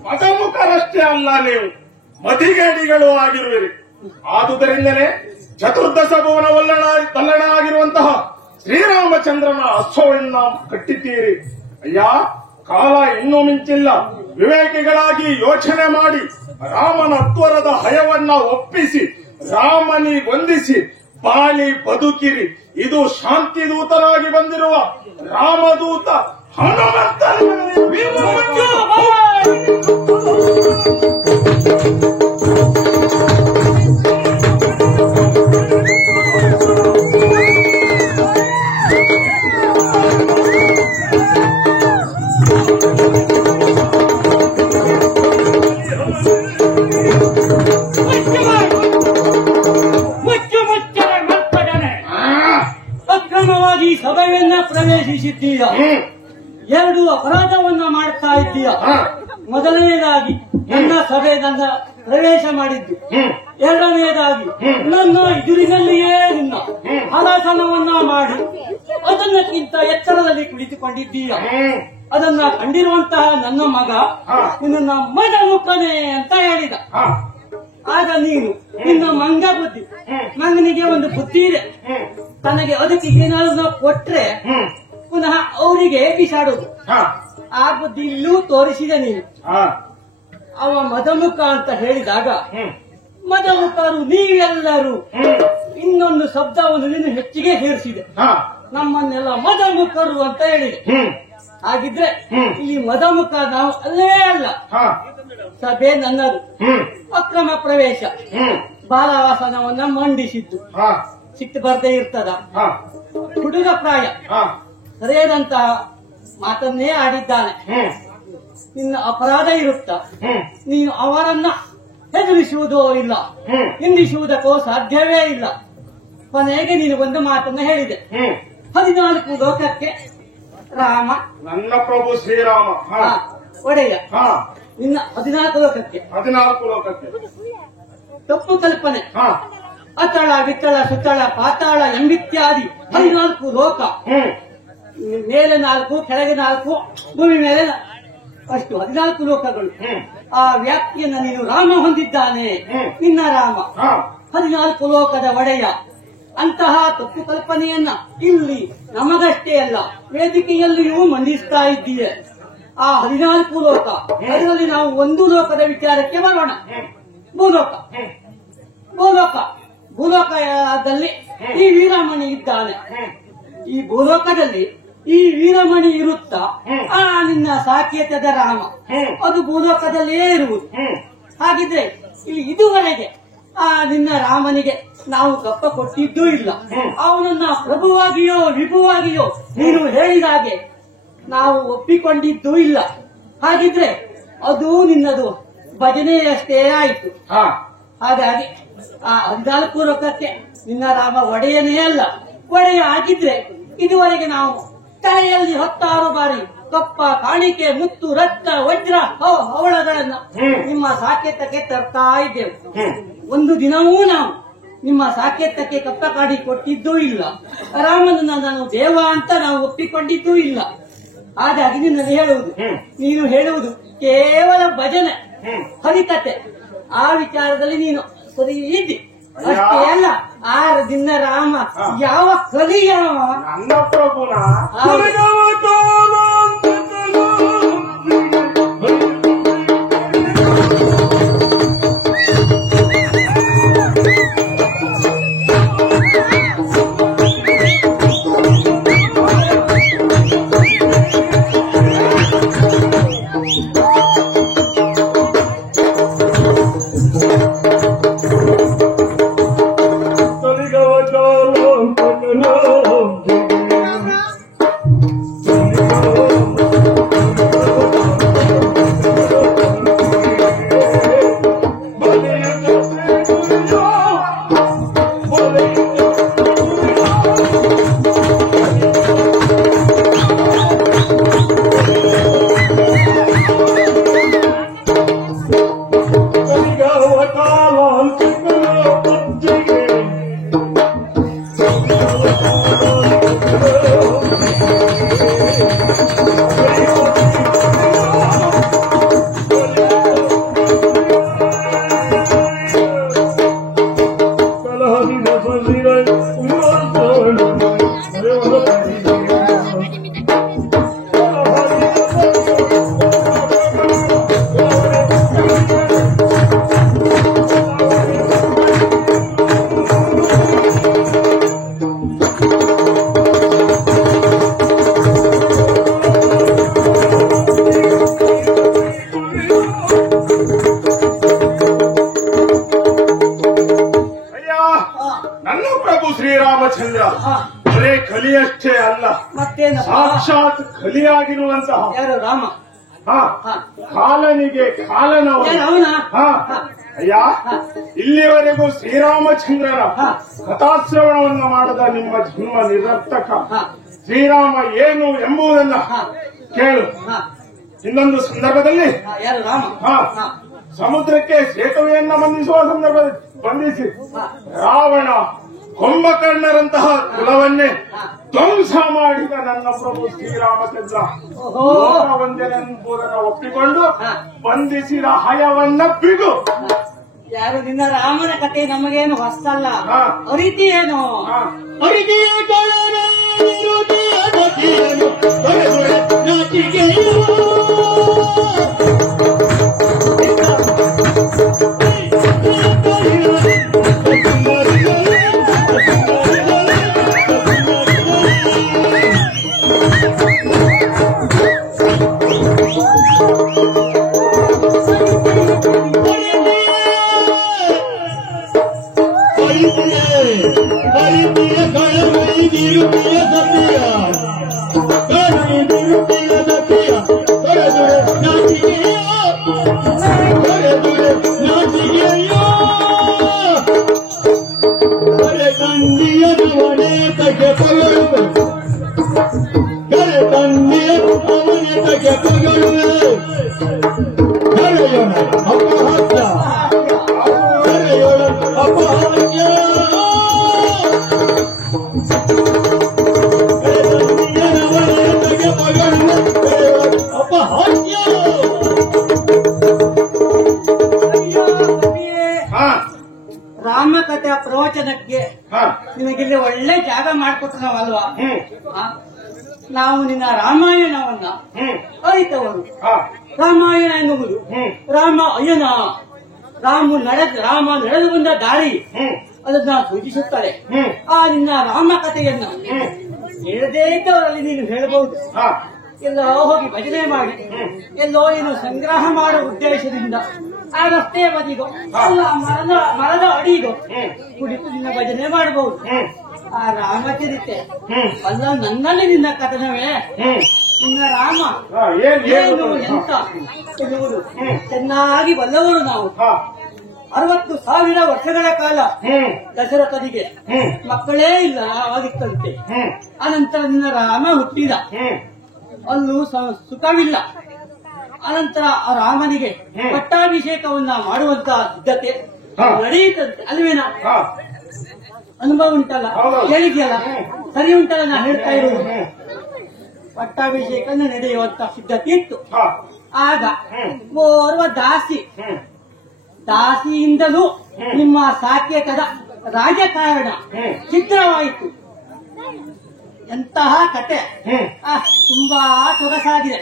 ಮದಮುಖರಷ್ಟೇ ಅಲ್ಲ, ನೀವು ಮತಿಗೇಡಿಗಳು ಆಗಿರುವಿರಿ. ಆದುದರಿಂದಲೇ ಚತುರ್ದಶ ಭುವನ ವಲ್ಲಣ ಆಗಿರುವಂತಹ ಶ್ರೀರಾಮಚಂದ್ರನ ಅಶ್ವವನ್ನ ಕಟ್ಟಿದ್ದೀರಿ. ಅಯ್ಯ, ಕಾಲ ಇನ್ನೂ ಮಿಂಚಿಲ್ಲ. ವಿವೇಕಿಗಳಾಗಿ ಯೋಚನೆ ಮಾಡಿ ರಾಮನ ತ್ವರದ ಹಯವನ್ನ ಒಪ್ಪಿಸಿ ರಾಮನಿಗೊಂದಿಸಿ ಬಾಳಿ ಬದುಕಿರಿ. ಇದು ಶಾಂತಿ ದೂತರಾಗಿ ಬಂದಿರುವ ರಾಮದೂತ ಸಭೆಯನ್ನ ಪ್ರವೇಶಿಸಿದ್ದೀಯ. ಹ್ಮ್. 2 ಅಪರಾಧವನ್ನ ಮಾಡ್ತಾ ಇದ್ದೀಯ. ಹಾ. ಮೊದಲನೇದಾಗಿ ನನ್ನ ಸಭೆ ನನ್ನ ಪ್ರವೇಶ ಮಾಡಿದ್ದು. ಹ್ಮ್. ಎರಡನೆಯದಾಗಿ ನನ್ನ ಎದುರಿನಲ್ಲಿಯೇ ನಿನ್ನ ಆಲಾಸನವನ್ನ ಮಾಡಿ ಅದನ್ನಕ್ಕಿಂತ ಎತ್ತರದಲ್ಲಿ ಕುಳಿತುಕೊಂಡಿದ್ದೀಯ. ಹ್ಮ್. ಅದನ್ನ ಕಂಡಿರುವಂತಹ ನನ್ನ ಮಗ ನಿನ್ನ ಮಗ ಮುಖನೇ ಅಂತ ಹೇಳಿದ. ಹಾ. ಆಗ ನೀನು ನಿನ್ನ ಮಂಗ ಬುದ್ಧಿ, ಮಂಗನಿಗೆ ಒಂದು ಬುದ್ಧಿ ಇದೆ, ಹ್ಮ್. ತನಗೆ ಅದಕ್ಕೆ ಏನಾದ್ರು ನಾವು ಕೊಟ್ರೆ ಹ್ಮ್. ಪುನಃ ಅವರಿಗೆ ಬಿಸಾಡುದು. ಹಾ. ಆ ಬುದ್ಧಿ ಇಲ್ಲೂ ತೋರಿಸಿದೆ ನೀನು. ಹಾ. ಅವ ಮದಮುಖ ಅಂತ ಹೇಳಿದಾಗ ಹ್ಮ್. ಮದಮುಖರು ನೀವೆಲ್ಲರೂ ಹ್ಮ್. ಇನ್ನೊಂದು ಶಬ್ದವನ್ನು ನೀನು ಹೆಚ್ಚಿಗೆ ಸೇರಿಸಿದೆ. ಹಾ. ನಮ್ಮನ್ನೆಲ್ಲ ಮದಮುಖರು ಅಂತ ಹೇಳಿದೆ. ಹ್ಮ್. ಹಾಗಿದ್ರೆ ಹ್ಮ್. ಇಲ್ಲಿ ಮದಮುಖ ನಾವು ಅಲ್ಲೇ ಅಲ್ಲ, ಹಾ. ಸಭೆ ನನ್ನದು. ಹ್ಮ್. ಅಕ್ರಮ ಪ್ರವೇಶ, ಹ್ಮ್. ಬಾಲವಾಸನವನ್ನ ಮಂಡಿಸಿದ್ದು ಹಾ. ಸಿಟ್ಟು ಬರ್ದೇ ಇರ್ತದ. ಹಾ. ಹುಡುಗ ಪ್ರಾಯ ಹಾ. ಸರಿಯಾದಂತಹ ಮಾತನ್ನೇ ಆಡಿದ್ದಾನೆ. ಹ್ಮ್. ನಿನ್ನ ಅಪರಾಧ ಇರುತ್ತಾ ಹ್ಮ್. ನೀನು ಅವರನ್ನ ಹೆದರಿಸುವುದೋ ಇಲ್ಲ, ಹ್ಮ್. ನಿಂದಿಸುವುದಕ್ಕೋ ಸಾಧ್ಯವೇ ಇಲ್ಲ. ಕೊನೆಗೆ ನೀನು ಒಂದು ಮಾತನ್ನ ಹೇಳಿದೆ, ಹ್ಮ್. 14 ಲೋಕಕ್ಕೆ ರಾಮ ನನ್ನ ಪ್ರಭು ಶ್ರೀರಾಮ. ಹಾ. ಒಡೆಯ. ಹಾ. ನಿನ್ನ 14 ಲೋಕಕ್ಕೆ 14 ಲೋಕಕ್ಕೆ. ತಪ್ಪು ಕಲ್ಪನೆ. ಹಾ. ಅತಳ ವಿತಳ ಸುತಳ ಪಾತಾಳ ಎಂಬಿತ್ಯಾದಿ 14 ಲೋಕ. ಹ್ಮ್. ಮೇಲೆ 4, ಕೆಳಗೆ 4, ಭೂಮಿ ಮೇಲೆ ಅಷ್ಟು 14 ಲೋಕಗಳು. ಹ್ಮ್. ಆ ವ್ಯಾಪ್ತಿಯನ್ನ ನೀನು ರಾಮ ಹೊಂದಿದ್ದಾನೆ. ಹ್ಮ್. ನಿನ್ನ ರಾಮ ಹಾ. 14 ಲೋಕದ ಒಡೆಯ. ಅಂತಹ ತಪ್ಪು ಕಲ್ಪನೆಯನ್ನ ಇಲ್ಲಿ ನಮಗಷ್ಟೇ ಅಲ್ಲ ವೇದಿಕೆಯಲ್ಲಿಯೂ ಮಂಡಿಸ್ತಾ ಇದ್ದೀಯ. ಆ 14 ಲೋಕ, ಅದರಲ್ಲಿ ನಾವು ಒಂದು ಲೋಕದ ವಿಚಾರಕ್ಕೆ ಬರೋಣ. ಭೂಲೋಕ. ಭೂಲೋಕದಲ್ಲಿ ಈ ವೀರಮಣಿ ಇದ್ದಾನೆ. ಈ ಭೂಲೋಕದಲ್ಲಿ ಈ ವೀರಮಣಿ ಇರುತ್ತಾ ಆ ನಿನ್ನ ಸಾಕೇತದ ರಾಮ ಅದು ಭೂಲೋಕದಲ್ಲೇ ಇರುವುದು. ಹಾಗಿದ್ರೆ ಇಲ್ಲಿ ಇದುವರೆಗೆ ಆ ನಿನ್ನ ರಾಮನಿಗೆ ನಾವು ಕಪ್ಪ ಕೊಟ್ಟಿದ್ದೂ ಇಲ್ಲ. ಅವನನ್ನ ಪ್ರಭುವಾಗಿಯೋ ವಿಭುವಾಗಿಯೋ ನೀನು ಹೇಳಿದಾಗೆ ನಾವು ಒಪ್ಪಿಕೊಂಡಿದ್ದೂ ಇಲ್ಲ. ಹಾಗಿದ್ರೆ ಅದು ನಿನ್ನದು ಭಜನೆಯಷ್ಟೇ ಆಯಿತು. ಹಾಗಾಗಿ ಆ 14 ಲೋಕಕ್ಕೆ ನಿನ್ನ ರಾಮ ಒಡೆಯನೇ ಅಲ್ಲ. ಒಡೆಯ ಆಗಿದ್ರೆ ಇದುವರೆಗೆ ನಾವು ತಲೆಯಲ್ಲಿ 16 ಬಾರಿ ಕಪ್ಪ, ಕಾಣಿಕೆ, ಮುತ್ತು, ರಕ್ತ, ವಜ್ರ, ಹವಳಗಳನ್ನ ನಿಮ್ಮ ಸಾಕೇತಕ್ಕೆ ತರ್ತಾ ಇದ್ದೆವು. ಒಂದು ದಿನವೂ ನಾವು ನಿಮ್ಮ ಸಾಕೇತಕ್ಕೆ ಕಪ್ಪ ಕಾಡಿ ಕೊಟ್ಟಿದ್ದೂ ಇಲ್ಲ. ರಾಮನನ್ನ ನಾನು ದೇವ ಅಂತ ನಾವು ಒಪ್ಪಿಕೊಂಡಿದ್ದೂ ಇಲ್ಲ. ಹಾಗಾಗಿ ನಿನ್ನಲ್ಲಿ ಹೇಳುವುದು, ನೀನು ಹೇಳುವುದು ಕೇವಲ ಭಜನೆ, ಹರಿಕತೆ. ಆ ವಿಚಾರದಲ್ಲಿ ನೀನು ಸರಿ ಇದ್ದಿ ಅಷ್ಟೇ ಅಲ್ಲ. ಆ ದಿನ ರಾಮ ಯಾವ ಕಲಿಯವ ನನ್ನ ಪ್ರಭುನ ಬರೇ ಕಲಿಯಷ್ಟೇ ಅಲ್ಲ, ಮತ್ತೇನು ಸಾಕ್ಷಾತ್ ಕಲಿಯಾಗಿರುವಂತಹ ಯಾರು ರಾಮ ಕಾಲನಿಗೆ ಕಾಲನವ ಅವನ ಅಯ್ಯ, ಇಲ್ಲಿವರೆಗೂ ಶ್ರೀರಾಮಚಂದ್ರನ ಕಥಾಶ್ರವಣವನ್ನು ಮಾಡದ ನಿಮ್ಮ ಜನ್ಮ ನಿರರ್ಥಕ. ಶ್ರೀರಾಮ ಏನು ಎಂಬುದನ್ನ ಕೇಳು. ಇನ್ನೊಂದು ಸಂದರ್ಭದಲ್ಲಿ ಯಾರು ರಾಮ? ಸಮುದ್ರಕ್ಕೆ ಸೇತುವೆಯನ್ನ ಬಂಧಿಸಿ ರಾವಣ ಕುಂಭಕರ್ಣರಂತಹ ಕುಲವನ್ನೇ ಧ್ವಂಸ ಮಾಡಿದ ನನ್ನ ಪ್ರಭು ಶ್ರೀರಾಮಚಂದ್ರ ಲೋಕವಂದನೆಂಬುದನ್ನು ಒಪ್ಪಿಕೊಂಡು ಬಂಧಿಸಿದ ಹಯವನ್ನ ಬಿಡು. ಯಾರು ನಿನ್ನ ರಾಮನ ಕಥೆ ನಮಗೇನು ಹೊಸಲ್ಲ, ಅರಿತಿ ಏನು? ರಾಮ ಕಥೆಯ ಪ್ರವಚನಕ್ಕೆ ನಿನಗಿಲ್ಲಿ ಒಳ್ಳೆ ಜಾಗ ಮಾಡಿಕೊಟ್ರು ನಾವಲ್ವಾ? ನಾವು ನಿನ್ನ ರಾಮಾಯಣವನ್ನ ಅರಿತವರು. ರಾಮಾಯಣ ಎನ್ನುವುದು ರಾಮ ಅಯ್ಯನ ರಾಮ ನಡೆದು ಬಂದ ದಾರಿ ಅದನ್ನ ಸೂಚಿಸುತ್ತಾರೆ. ಆ ನಿನ್ನ ರಾಮ ಕಥೆಯನ್ನ ಹೇಳದೇ ಇದ್ದವರಲ್ಲಿ ನೀನು ಹೇಳಬಹುದು. ಎಲ್ಲೋ ಹೋಗಿ ಭಜನೆ ಮಾಡಿ, ಎಲ್ಲೋ ಏನು ಸಂಗ್ರಹ ಮಾಡುವ ಉದ್ದೇಶದಿಂದ ಆ ರಸ್ತೆ ಬದಿಗೋ ಅಲ್ಲ ಮರದ ಅಡಿಗೋ ಕುಡಿತು ನಿನ್ನ ಭಜನೆ ಮಾಡಬಹುದು. ಆ ರಾಮಚರಿತೆ ಅಲ್ಲ ನನ್ನಲ್ಲಿ ನಿನ್ನ ಕಥನವೇ. ನಿನ್ನ ರಾಮ ಏನು ಎಂತ ಎನ್ನುವುದು ಚೆನ್ನಾಗಿ ಬಲ್ಲವರು ನಾವು. 60,000 ವರ್ಷಗಳ ಕಾಲ ದಶರಥನಿಗೆ ಮಕ್ಕಳೇ ಇಲ್ಲ ಆಗಿತ್ತಂತೆ. ಅನಂತರ ನಿನ್ನ ರಾಮ ಹುಟ್ಟಿದ, ಅಲ್ಲೂ ಸುಖವಿಲ್ಲ. ಅನಂತರ ಆ ರಾಮನಿಗೆ ಪಟ್ಟಾಭಿಷೇಕವನ್ನ ಮಾಡುವಂತಹ ಸಿದ್ಧತೆ ನಡೆಯುತ್ತಂತೆ. ಅಲ್ವೇನ ಅನುಭವ ಉಂಟಲ್ಲ, ಹೇಳಿದ್ಯಲ್ಲ, ಸರಿ ಉಂಟಲ್ಲ ನಾ ಹೇಳ್ತಾ ಇರೋದು. ಪಟ್ಟಾಭಿಷೇಕ ನಡೆಯುವಂತ ಸಿದ್ಧತೆ ಇತ್ತು. ಆಗ ಓರ್ವ ದಾಸಿಯಿಂದಲೂ ನಿಮ್ಮ ಸಾಕೇತದ ರಾಜಕಾರಣ ಚಿತ್ರವಾಯಿತು. ಎಂತಹ ಕತೆ ತುಂಬಾ ಸೊಗಸಾಗಿದೆ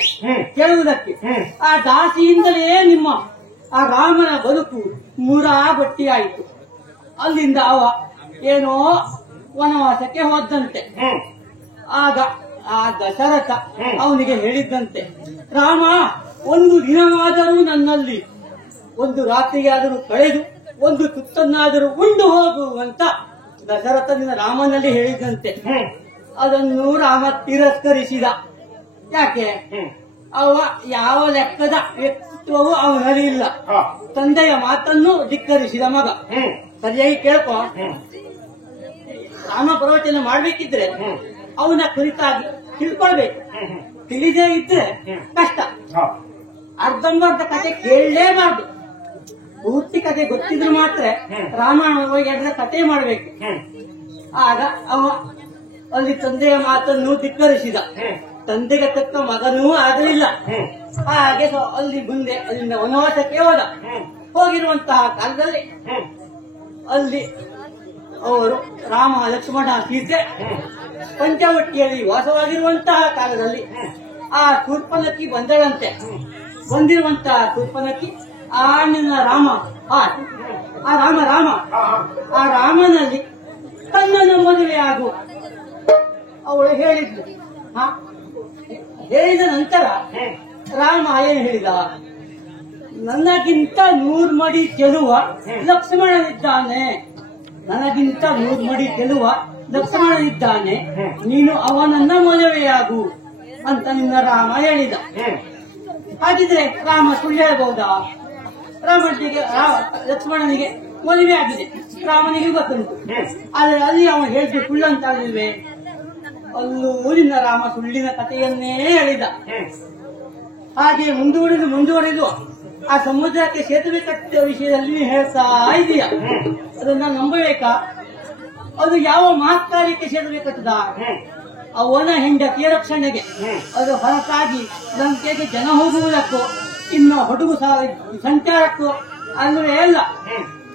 ಕೇಳುವುದಕ್ಕೆ. ಆ ದಾಸಿಯಿಂದಲೇ ನಿಮ್ಮ ಆ ರಾಮನ ಬದುಕು ಮೂರಾ ಬಟ್ಟಿಯಾಯಿತು. ಅಲ್ಲಿಂದ ಅವ ಏನೋ ವನವಾಸಕ್ಕೆ ಹೋದಂತೆ. ಆಗ ಆ ದಶರಥ ಅವನಿಗೆ ಹೇಳಿದ್ದಂತೆ, ರಾಮ ಒಂದು ದಿನವಾದರೂ ನನ್ನಲ್ಲಿ ಒಂದು ರಾತ್ರಿಯಾದರೂ ಕಳೆದು ಒಂದು ತುತ್ತನ್ನಾದರೂ ಉಂಡು ಹೋಗುವಂತ ದಶರಥನಿಂದ ರಾಮನಲ್ಲಿ ಹೇಳಿದಂತೆ. ಅದನ್ನು ರಾಮ ತಿರಸ್ಕರಿಸಿದ. ಯಾಕೆ? ಅವ ಯಾವ ಲೆಕ್ಕದ ವ್ಯಕ್ತಿತ್ವವು ಅವನಲ್ಲಿ ಇಲ್ಲ. ತಂದೆಯ ಮಾತನ್ನು ಧಿಕ್ಕರಿಸಿದ ಮಗ. ಸರಿಯಾಗಿ ಕೇಳ್ಕೊ. ರಾಮ ಪ್ರವಚನ ಮಾಡ್ಬೇಕಿದ್ರೆ ಅವನ ಕುರಿತಾಗಿ ತಿಳ್ಕೊಳ್ಬೇಕು. ತಿಳಿದೇ ಇದ್ರೆ ಕಷ್ಟ. ಅರ್ಧಂಬರ್ಧ ಕತೆ ಕೇಳಲೇಬಾರ್ದು. ಪೂರ್ತಿ ಕತೆ ಗೊತ್ತಿದ್ರು ಮಾತ್ರ ರಾಮಾಯಣ ಎರಡರ ಕತೆ ಮಾಡಬೇಕು. ಆಗ ಅವ ಅಲ್ಲಿ ತಂದೆಯ ಮಾತನ್ನು ಧಿಕ್ಕರಿಸಿದ. ತಂದೆಗೆ ತಕ್ಕ ಮಗನೂ ಆಗಲಿಲ್ಲ. ಹಾಗೆ ಅಲ್ಲಿ ಮುಂದೆ ಅಲ್ಲಿಂದ ವನವಾಸಕ್ಕೆ ಹೋದ. ಹೋಗಿರುವಂತಹ ಕಾಲದಲ್ಲಿ ಅಲ್ಲಿ ಅವರು ರಾಮ, ಲಕ್ಷ್ಮಣ, ಸೀತೆ ಪಂಚವಟಿಯಲ್ಲಿ ವಾಸವಾಗಿರುವಂತಹ ಕಾಲದಲ್ಲಿ ಆ ಶೂರ್ಪನಕ್ಕಿ ಬಂದಳಂತೆ. ಬಂದಿರುವಂತಹ ಶೂರ್ಪನಕ್ಕಿ ಆ ನಿನ್ನ ರಾಮ ಆ ರಾಮನಲ್ಲಿ ತನ್ನನ್ನು ಮದುವೆ ಆಗು ಅವಳು ಹೇಳಿದ್ಲು. ಹೇಳಿದ ನಂತರ ರಾಮ ಏನು ಹೇಳಿದ? ನನಗಿಂತ 100 ಮಡಿ ಚೆಲುವ ಲಕ್ಷ್ಮಣನಿದ್ದಾನೆ, ನನಗಿಂತ 100 ಮಡಿ ಚೆಲುವ ಲಕ್ಷ್ಮಣನಿದ್ದಾನೆ, ನೀನು ಅವನನ್ನ ಮದುವೆಯಾಗು ಅಂತ ನಿನ್ನ ರಾಮ ಹೇಳಿದ. ಹಾಗಿದ್ರೆ ರಾಮ ಸುಳ್ಳು ಹೇಳಬಹುದಾ? ಲಕ್ಷ್ಮಣನಿಗೆ ಮದುವೆ ಆಗಿದೆ, ರಾಮನಿಗೆ ಗೊತ್ತುಂಟು. ಆದ್ರೆ ಅಲ್ಲಿ ಅವನು ಹೇಳಿದ್ದು ಸುಳ್ಳಂತಾಗಲಿಲ್ವೇ? ಅಲ್ಲೂರಿನ ರಾಮ ಸುಳ್ಳಿನ ಕಥೆಯನ್ನೇ ಹೇಳಿದ. ಹಾಗೆ ಮುಂದುವರಿದು ಆ ಸಮುದ್ರಕ್ಕೆ ಸೇತುವೆ ಕಟ್ಟುವ ವಿಷಯದಲ್ಲಿ ಹೇಳ್ತಾ ಇದೀಯ. ಅದನ್ನ ನಂಬಬೇಕಾ? ಅದು ಯಾವ ಮಹತ್ಕಾರ್ಯಕ್ಕೆ ಸೇತುವೆ ಕಟ್ಟದ? ಅವನ ಹೆಂಡತಿಯ ರಕ್ಷಣೆಗೆ. ಅದು ಹೊರತಾಗಿ ಲಂಕೆಗೆ ಜನ ಹೋಗುವುದಕ್ಕೂ ಇನ್ನು ಹಡಗು ಸಂಚಾರಕ್ಕೂ ಅಲ್ಲವೇ ಅಲ್ಲ.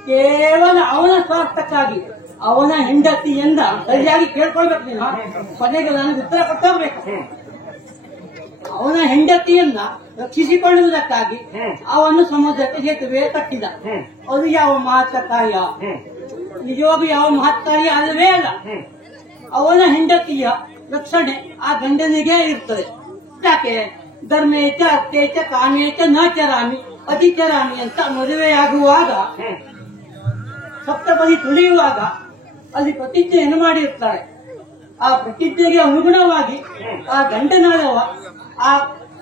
ಕೇವಲ ಅವನ ಸ್ವಾರ್ಥಕ್ಕಾಗಿ ಅವನ ಹೆಂಡತಿಯಿಂದ ಸರಿಯಾಗಿ ಕೇಳ್ಕೊಳ್ಬೇಕು. ನೀನು ಕೊನೆಗೆ ನನಗೆ ಉತ್ತರ ಕೊಟ್ಟೋಗ್ಬೇಕು. ಅವನ ಹೆಂಡತಿಯನ್ನ ರಕ್ಷಿಸಿಕೊಳ್ಳುವುದಕ್ಕಾಗಿ ಅವನು ಸಮುದ್ರಕ್ಕೆ ಸೇತುವೆ ಕಟ್ಟಿದ. ಅದು ಯಾವ ಮಹತ್ವ ಕಾರ್ಯ? ನಿಜವಾಗೂ ಯಾವ ಮಹತ್ ಕಾರ್ಯ ಅಲ್ಲವೇ ಅಲ್ಲ. ಅವನ ಹೆಂಡತಿಯ ರಕ್ಷಣೆ ಆ ಗಂಡನಿಗೆ ಇರ್ತದೆ. ಯಾಕೆ? ಧರ್ಮೇಚ ಅರ್ಥೇಚ ಕಾಮೇಚ ನ ಚರಾಮಿ ಅತಿಚರಾಮಿ ಅಂತ ಮದುವೆಯಾಗುವಾಗ ಸಪ್ತಪದಿ ತುಳಿಯುವಾಗ ಅಲ್ಲಿ ಪ್ರತಿಜ್ಞೆಯನ್ನು ಮಾಡಿರ್ತಾರೆ. ಆ ಪ್ರತಿಜ್ಞೆಗೆ ಅನುಗುಣವಾಗಿ ಆ ಗಂಡನಾದವ ಆ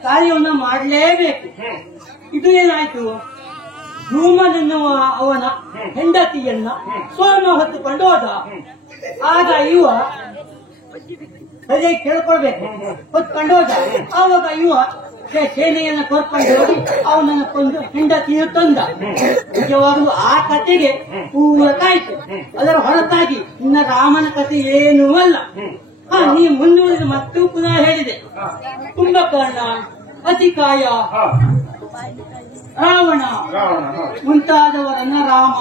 ಕಾರ್ಯವನ್ನು ಮಾಡಲೇಬೇಕು. ಇದು ಏನಾಯ್ತು? ಧೂಮನೆನ್ನುವ ಅವನ ಹೆಂಡತಿಯನ್ನ ಸೋಮ ಹೊತ್ತುಕೊಂಡು ಹೋದ. ಆಗ ಇವ ಸರಿಯಾಗಿ ಕೇಳ್ಕೊಳ್ಬೇಕು, ಹೊತ್ಕೊಂಡು ಹೋದ. ಆವಾಗ ಇವ ಸೇನೆಯನ್ನ ತೋರ್ಕೊಂಡು ಹೋಗಿ ಅವನನ್ನ ಕೊಂದು ಹೆಂಡತಿಯನ್ನು ತಂದ. ನಿಜವಾಗಲೂ ಆ ಕಥೆಗೆ ಪೂರಕ ಆಯ್ತು. ಅದರ ಹೊರತಾಗಿ ಇನ್ನ ರಾಮನ ಕಥೆ ಏನೂ ಅಲ್ಲ. ನೀ ಮುಂದುವರಿದ ಮತ್ತು ಪುನಃ ಹೇಳಿದೆ. ಕುಂಭಕರ್ಣ, ಅತಿಕಾಯ, ರಾವಣ ಮುಂತಾದವರನ್ನ ರಾಮ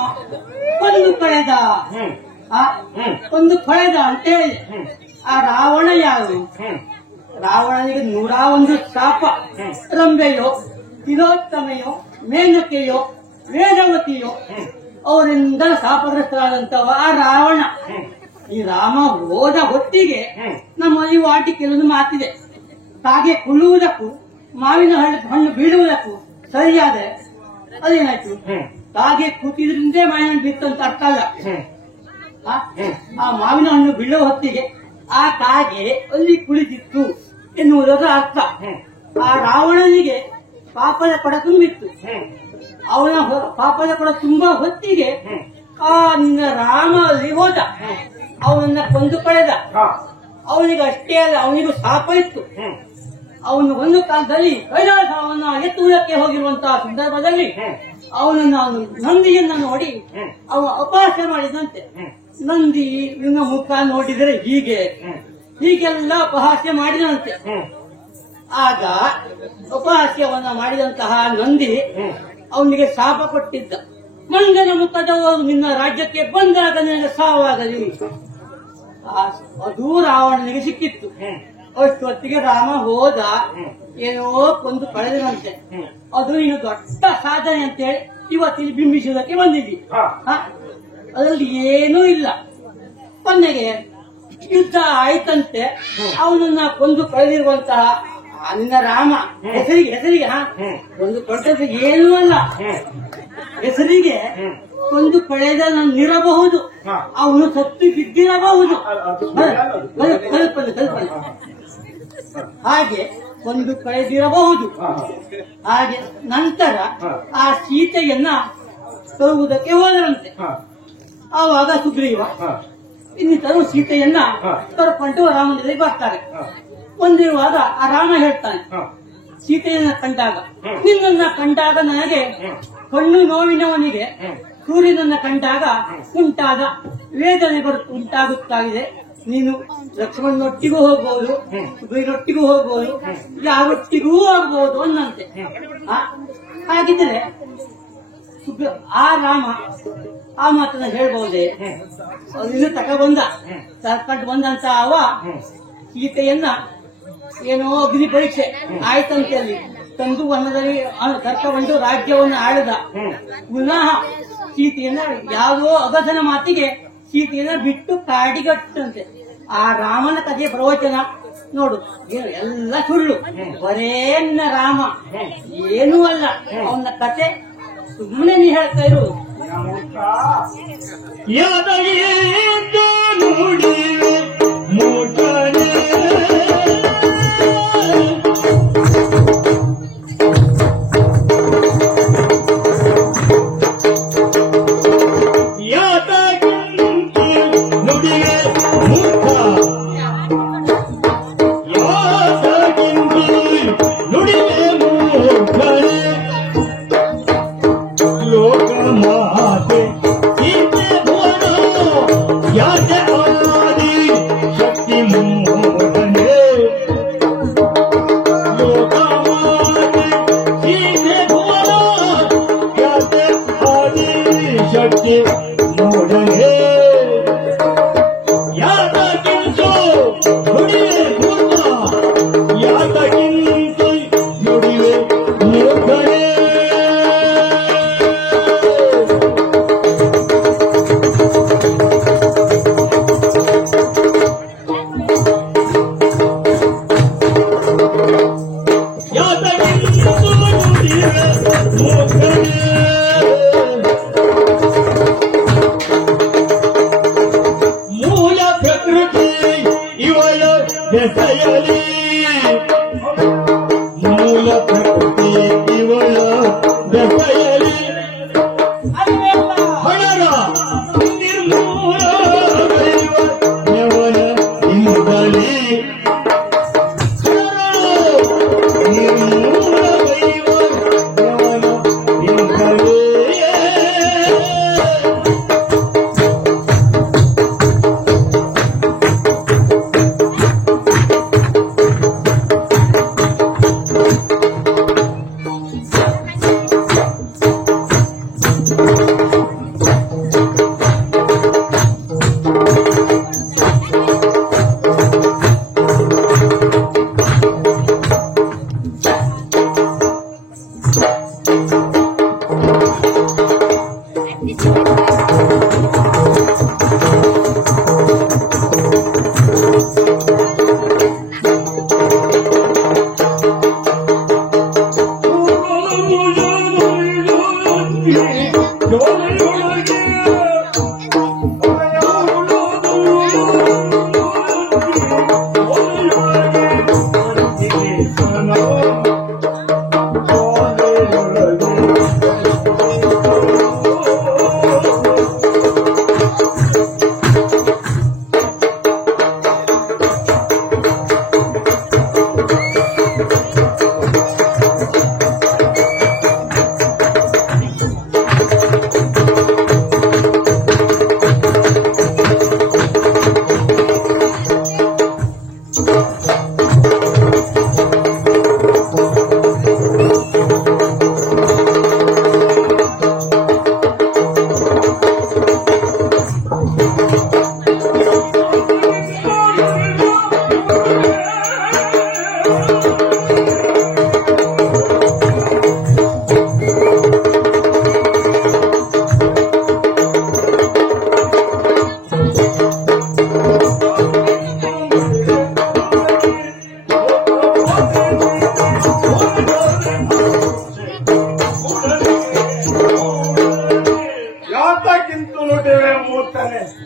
ಕೊಂದು ಕಳೆದ ಅಂತ ಹೇಳಿದೆ. ಆ ರಾವಣ ಯಾರು? ರಾವಣನಿಗೆ 101 ಶಾಪ. ರಂಬೆಯೋ, ತಿಲೋತ್ತಮೆಯೋ, ಮೇನಕೆಯೋ, ವೇದವತಿಯೋ ಅವರಿಂದ ಶಾಪಗ್ರಸ್ತರಾದಂತವ ಆ ರಾವಣ. ಈ ರಾಮ ಹೋದ ಹೊತ್ತಿಗೆ ನಮ್ಮಲ್ಲಿ ವಾಟಿ ಕೆಲವೊಂದು ಮಾತಿದೆ. ಕಾಗೆ ಕುಳ್ಳುವುದಕ್ಕೂ ಮಾವಿನ ಹಣ್ಣು ಬೀಳುವುದಕ್ಕೂ ಸರಿಯಾದ್ರೆ ಅದೇನಾಯ್ತು? ಕಾಗೆ ಕೂತಿದ್ರಿಂದ ಮಾವಿನ ಹಣ್ಣು ಬಿತ್ತು ಅಂತ ಅರ್ಥ ಅಲ್ಲ. ಆ ಮಾವಿನ ಹಣ್ಣು ಬೀಳುವ ಹೊತ್ತಿಗೆ ಆ ಕಾಗೆ ಅಲ್ಲಿ ಕುಳಿತಿತ್ತು ಎನ್ನುವುದರ ಅರ್ಥ. ಆ ರಾವಣನಿಗೆ ಪಾಪದ ಕೊಡ ತುಂಬಿತ್ತು. ಅವನ ಪಾಪದ ಕೊಡ ತುಂಬಾ ಹೊತ್ತಿಗೆ ನಿನ್ನ ರಾಮ ಅಲ್ಲಿ ಹೋದ, ಅವನನ್ನ ಕೊಂದು ಕಳೆದ. ಅವನಿಗೆ ಅಷ್ಟೇ ಅಲ್ಲ, ಅವನಿಗೂ ಶಾಪ ಇತ್ತು. ಅವನು ಒಂದು ಕಾಲದಲ್ಲಿ ಕೈಲಾಸವನ್ನ ಎತ್ತುವುದಕ್ಕೆ ಹೋಗಿರುವಂತಹ ಸಂದರ್ಭದಲ್ಲಿ ಅವನನ್ನು ನಂದಿಯನ್ನ ನೋಡಿ ಅವ ಅಪಹಾಸ್ಯ ಮಾಡಿದಂತೆ. ನಂದಿ ನಿನ್ನ ಮುಖ ನೋಡಿದರೆ ಹೀಗೆಲ್ಲ ಅಪಹಾಸ್ಯ ಮಾಡಿದಂತೆ. ಆಗ ಅಪಹಾಸ್ಯವನ್ನ ಮಾಡಿದಂತಹ ನಂದಿ ಅವನಿಗೆ ಶಾಪ ಕೊಟ್ಟಿದ್ದ. ಮಂಗನ ಮುಖದವರು ನಿನ್ನ ರಾಜ್ಯಕ್ಕೆ ಬಂದಾಗ ನಿನಗೆ ಸಾವಾಗಲಿ. ಅದು ರಾವಣನಿಗೆ ಸಿಕ್ಕಿತ್ತು. ಅಷ್ಟೊತ್ತಿಗೆ ರಾಮ ಹೋದ, ಏನೋ ಕೊಂದು ಕಳೆದನಂತೆ. ಅದು ನೀನು ದೊಡ್ಡ ಸಾಧನೆ ಅಂತೇಳಿ ಇವತ್ತಿನ ಬಿಂಬಿಸುವುದಕ್ಕೆ ಬಂದಿದ್ದಿ. ಅದರಲ್ಲಿ ಏನೂ ಇಲ್ಲ. ಕೊನೆಗೆ ಯುದ್ಧ ಆಯ್ತಂತೆ. ಅವನನ್ನ ಕೊಂದು ಕಳೆದಿರುವಂತಹ ನಿನ್ನ ರಾಮ ಹೆಸರಿಗೆ ಒಂದು ಕೊಟ್ಟದ್ದು ಏನೂ ಅಲ್ಲ. ಹೆಸರಿಗೆ ಕೊಂದು ಕಳೆದನಿರಬಹುದು, ಅವನು ಸತ್ತು ಬಿದ್ದಿರಬಹುದು. ಕಲ್ಪನೆ ಹಾಗೆ ಒಂದು ಕಳೆದಿರಬಹುದು. ಹಾಗೆ ನಂತರ ಆ ಸೀತೆಯನ್ನ ತರುವುದಕ್ಕೆ ಹೋದರಂತೆ. ಆವಾಗ ಸುಗ್ರೀವ ಇನ್ನಿತರು ಸೀತೆಯನ್ನ ಕರ್ಕೊಂಡು ರಾಮನಲ್ಲಿ ಬರ್ತಾರೆ. ಒಂದಿರುವಾಗ ಆ ರಾಮ ಹೇಳ್ತಾನೆ, ಸೀತೆಯನ್ನ ಕಂಡಾಗ, ನಿನ್ನನ್ನ ಕಂಡಾಗ ನನಗೆ ಕಣ್ಣು ನೋವಿನವನಿಗೆ ಸೂರ್ಯನನ್ನ ಕಂಡಾಗ ಉಂಟಾದ ವೇದನೆ ಉಂಟಾಗುತ್ತಾ ಇದೆ. ನೀನು ಲಕ್ಷ್ಮಣನೊಟ್ಟಿಗೂ ಹೋಗ್ಬಹುದು, ಸುಗ್ರೀವನೊಟ್ಟಿಗೂ ಹೋಗ್ಬಹುದು, ಯಾವೊಟ್ಟಿಗೂ ಹೋಗ್ಬಹುದು ಅನ್ನಂತೆ. ಹಾಗಿದ್ರೆ ಆ ರಾಮ ಆ ಮಾತನ್ನ ಹೇಳ್ಬಹುದೇ? ಅದನ್ನು ತಗೊಂಡ ಕರ್ಕೊಂಡು ಬಂದಂತ ಅವ ಸೀತೆಯನ್ನ ಏನೋ ಅಗ್ನಿ ಪರೀಕ್ಷೆ ಆಯ್ತಂತೆ ಅಲ್ಲಿ ತಂದು ವನದಲ್ಲಿ ಕರ್ಕೊಂಡು ರಾಜ್ಯವನ್ನು ಆಳಿದ. ಪುನಃ ಸೀತೆಯನ್ನ ಯಾವುದೋ ಅಗಸನ ಮಾತಿಗೆ ಸೀತೆಯನ್ನ ಬಿಟ್ಟು ಕಾಡಿಗಟ್ಟಂತೆ. ಆ ರಾಮನ ಕಥೆಯ ಪ್ರವಚನ ನೋಡು, ಎಲ್ಲ ಸುಳ್ಳು, ಬರೇ ರಾಮ ಏನೂ ಅಲ್ಲ. ಅವನ ಕತೆ ಸುಮ್ಮನೆ ನೀ ಹೇಳ್ತಾ ಇರು. ಯಾಕೆ ಆದಿ ಶಕ್ತಿ ಮೂರನೇ ಲೋಕಮಾತೆ ಸೀತೆ ಭುವನ ಯಾಕೆ ಆದಿ ಶಕ್ತಿ ಮೂರನೇ ಯಾತಕ್ಕಿಂತು ನುಡಿವೆ ಮೂರ್ಖ ಯಾತಕ್ಕಿಂತು ನುಡಿವೆ ಮೂರ್ಖನೇ ಮೂಲ ಪ್ರಕೃತಿ ಇವಳ ಬೆಸೆಯಲಿ ಮೂಲ ಪ್ರಕೃತಿ ಇವಳ ಬೆಸೆಯಲಿ ಹಣರ ನಿರ್ಮೂಲ ಯವನ ಇಂದಲಿ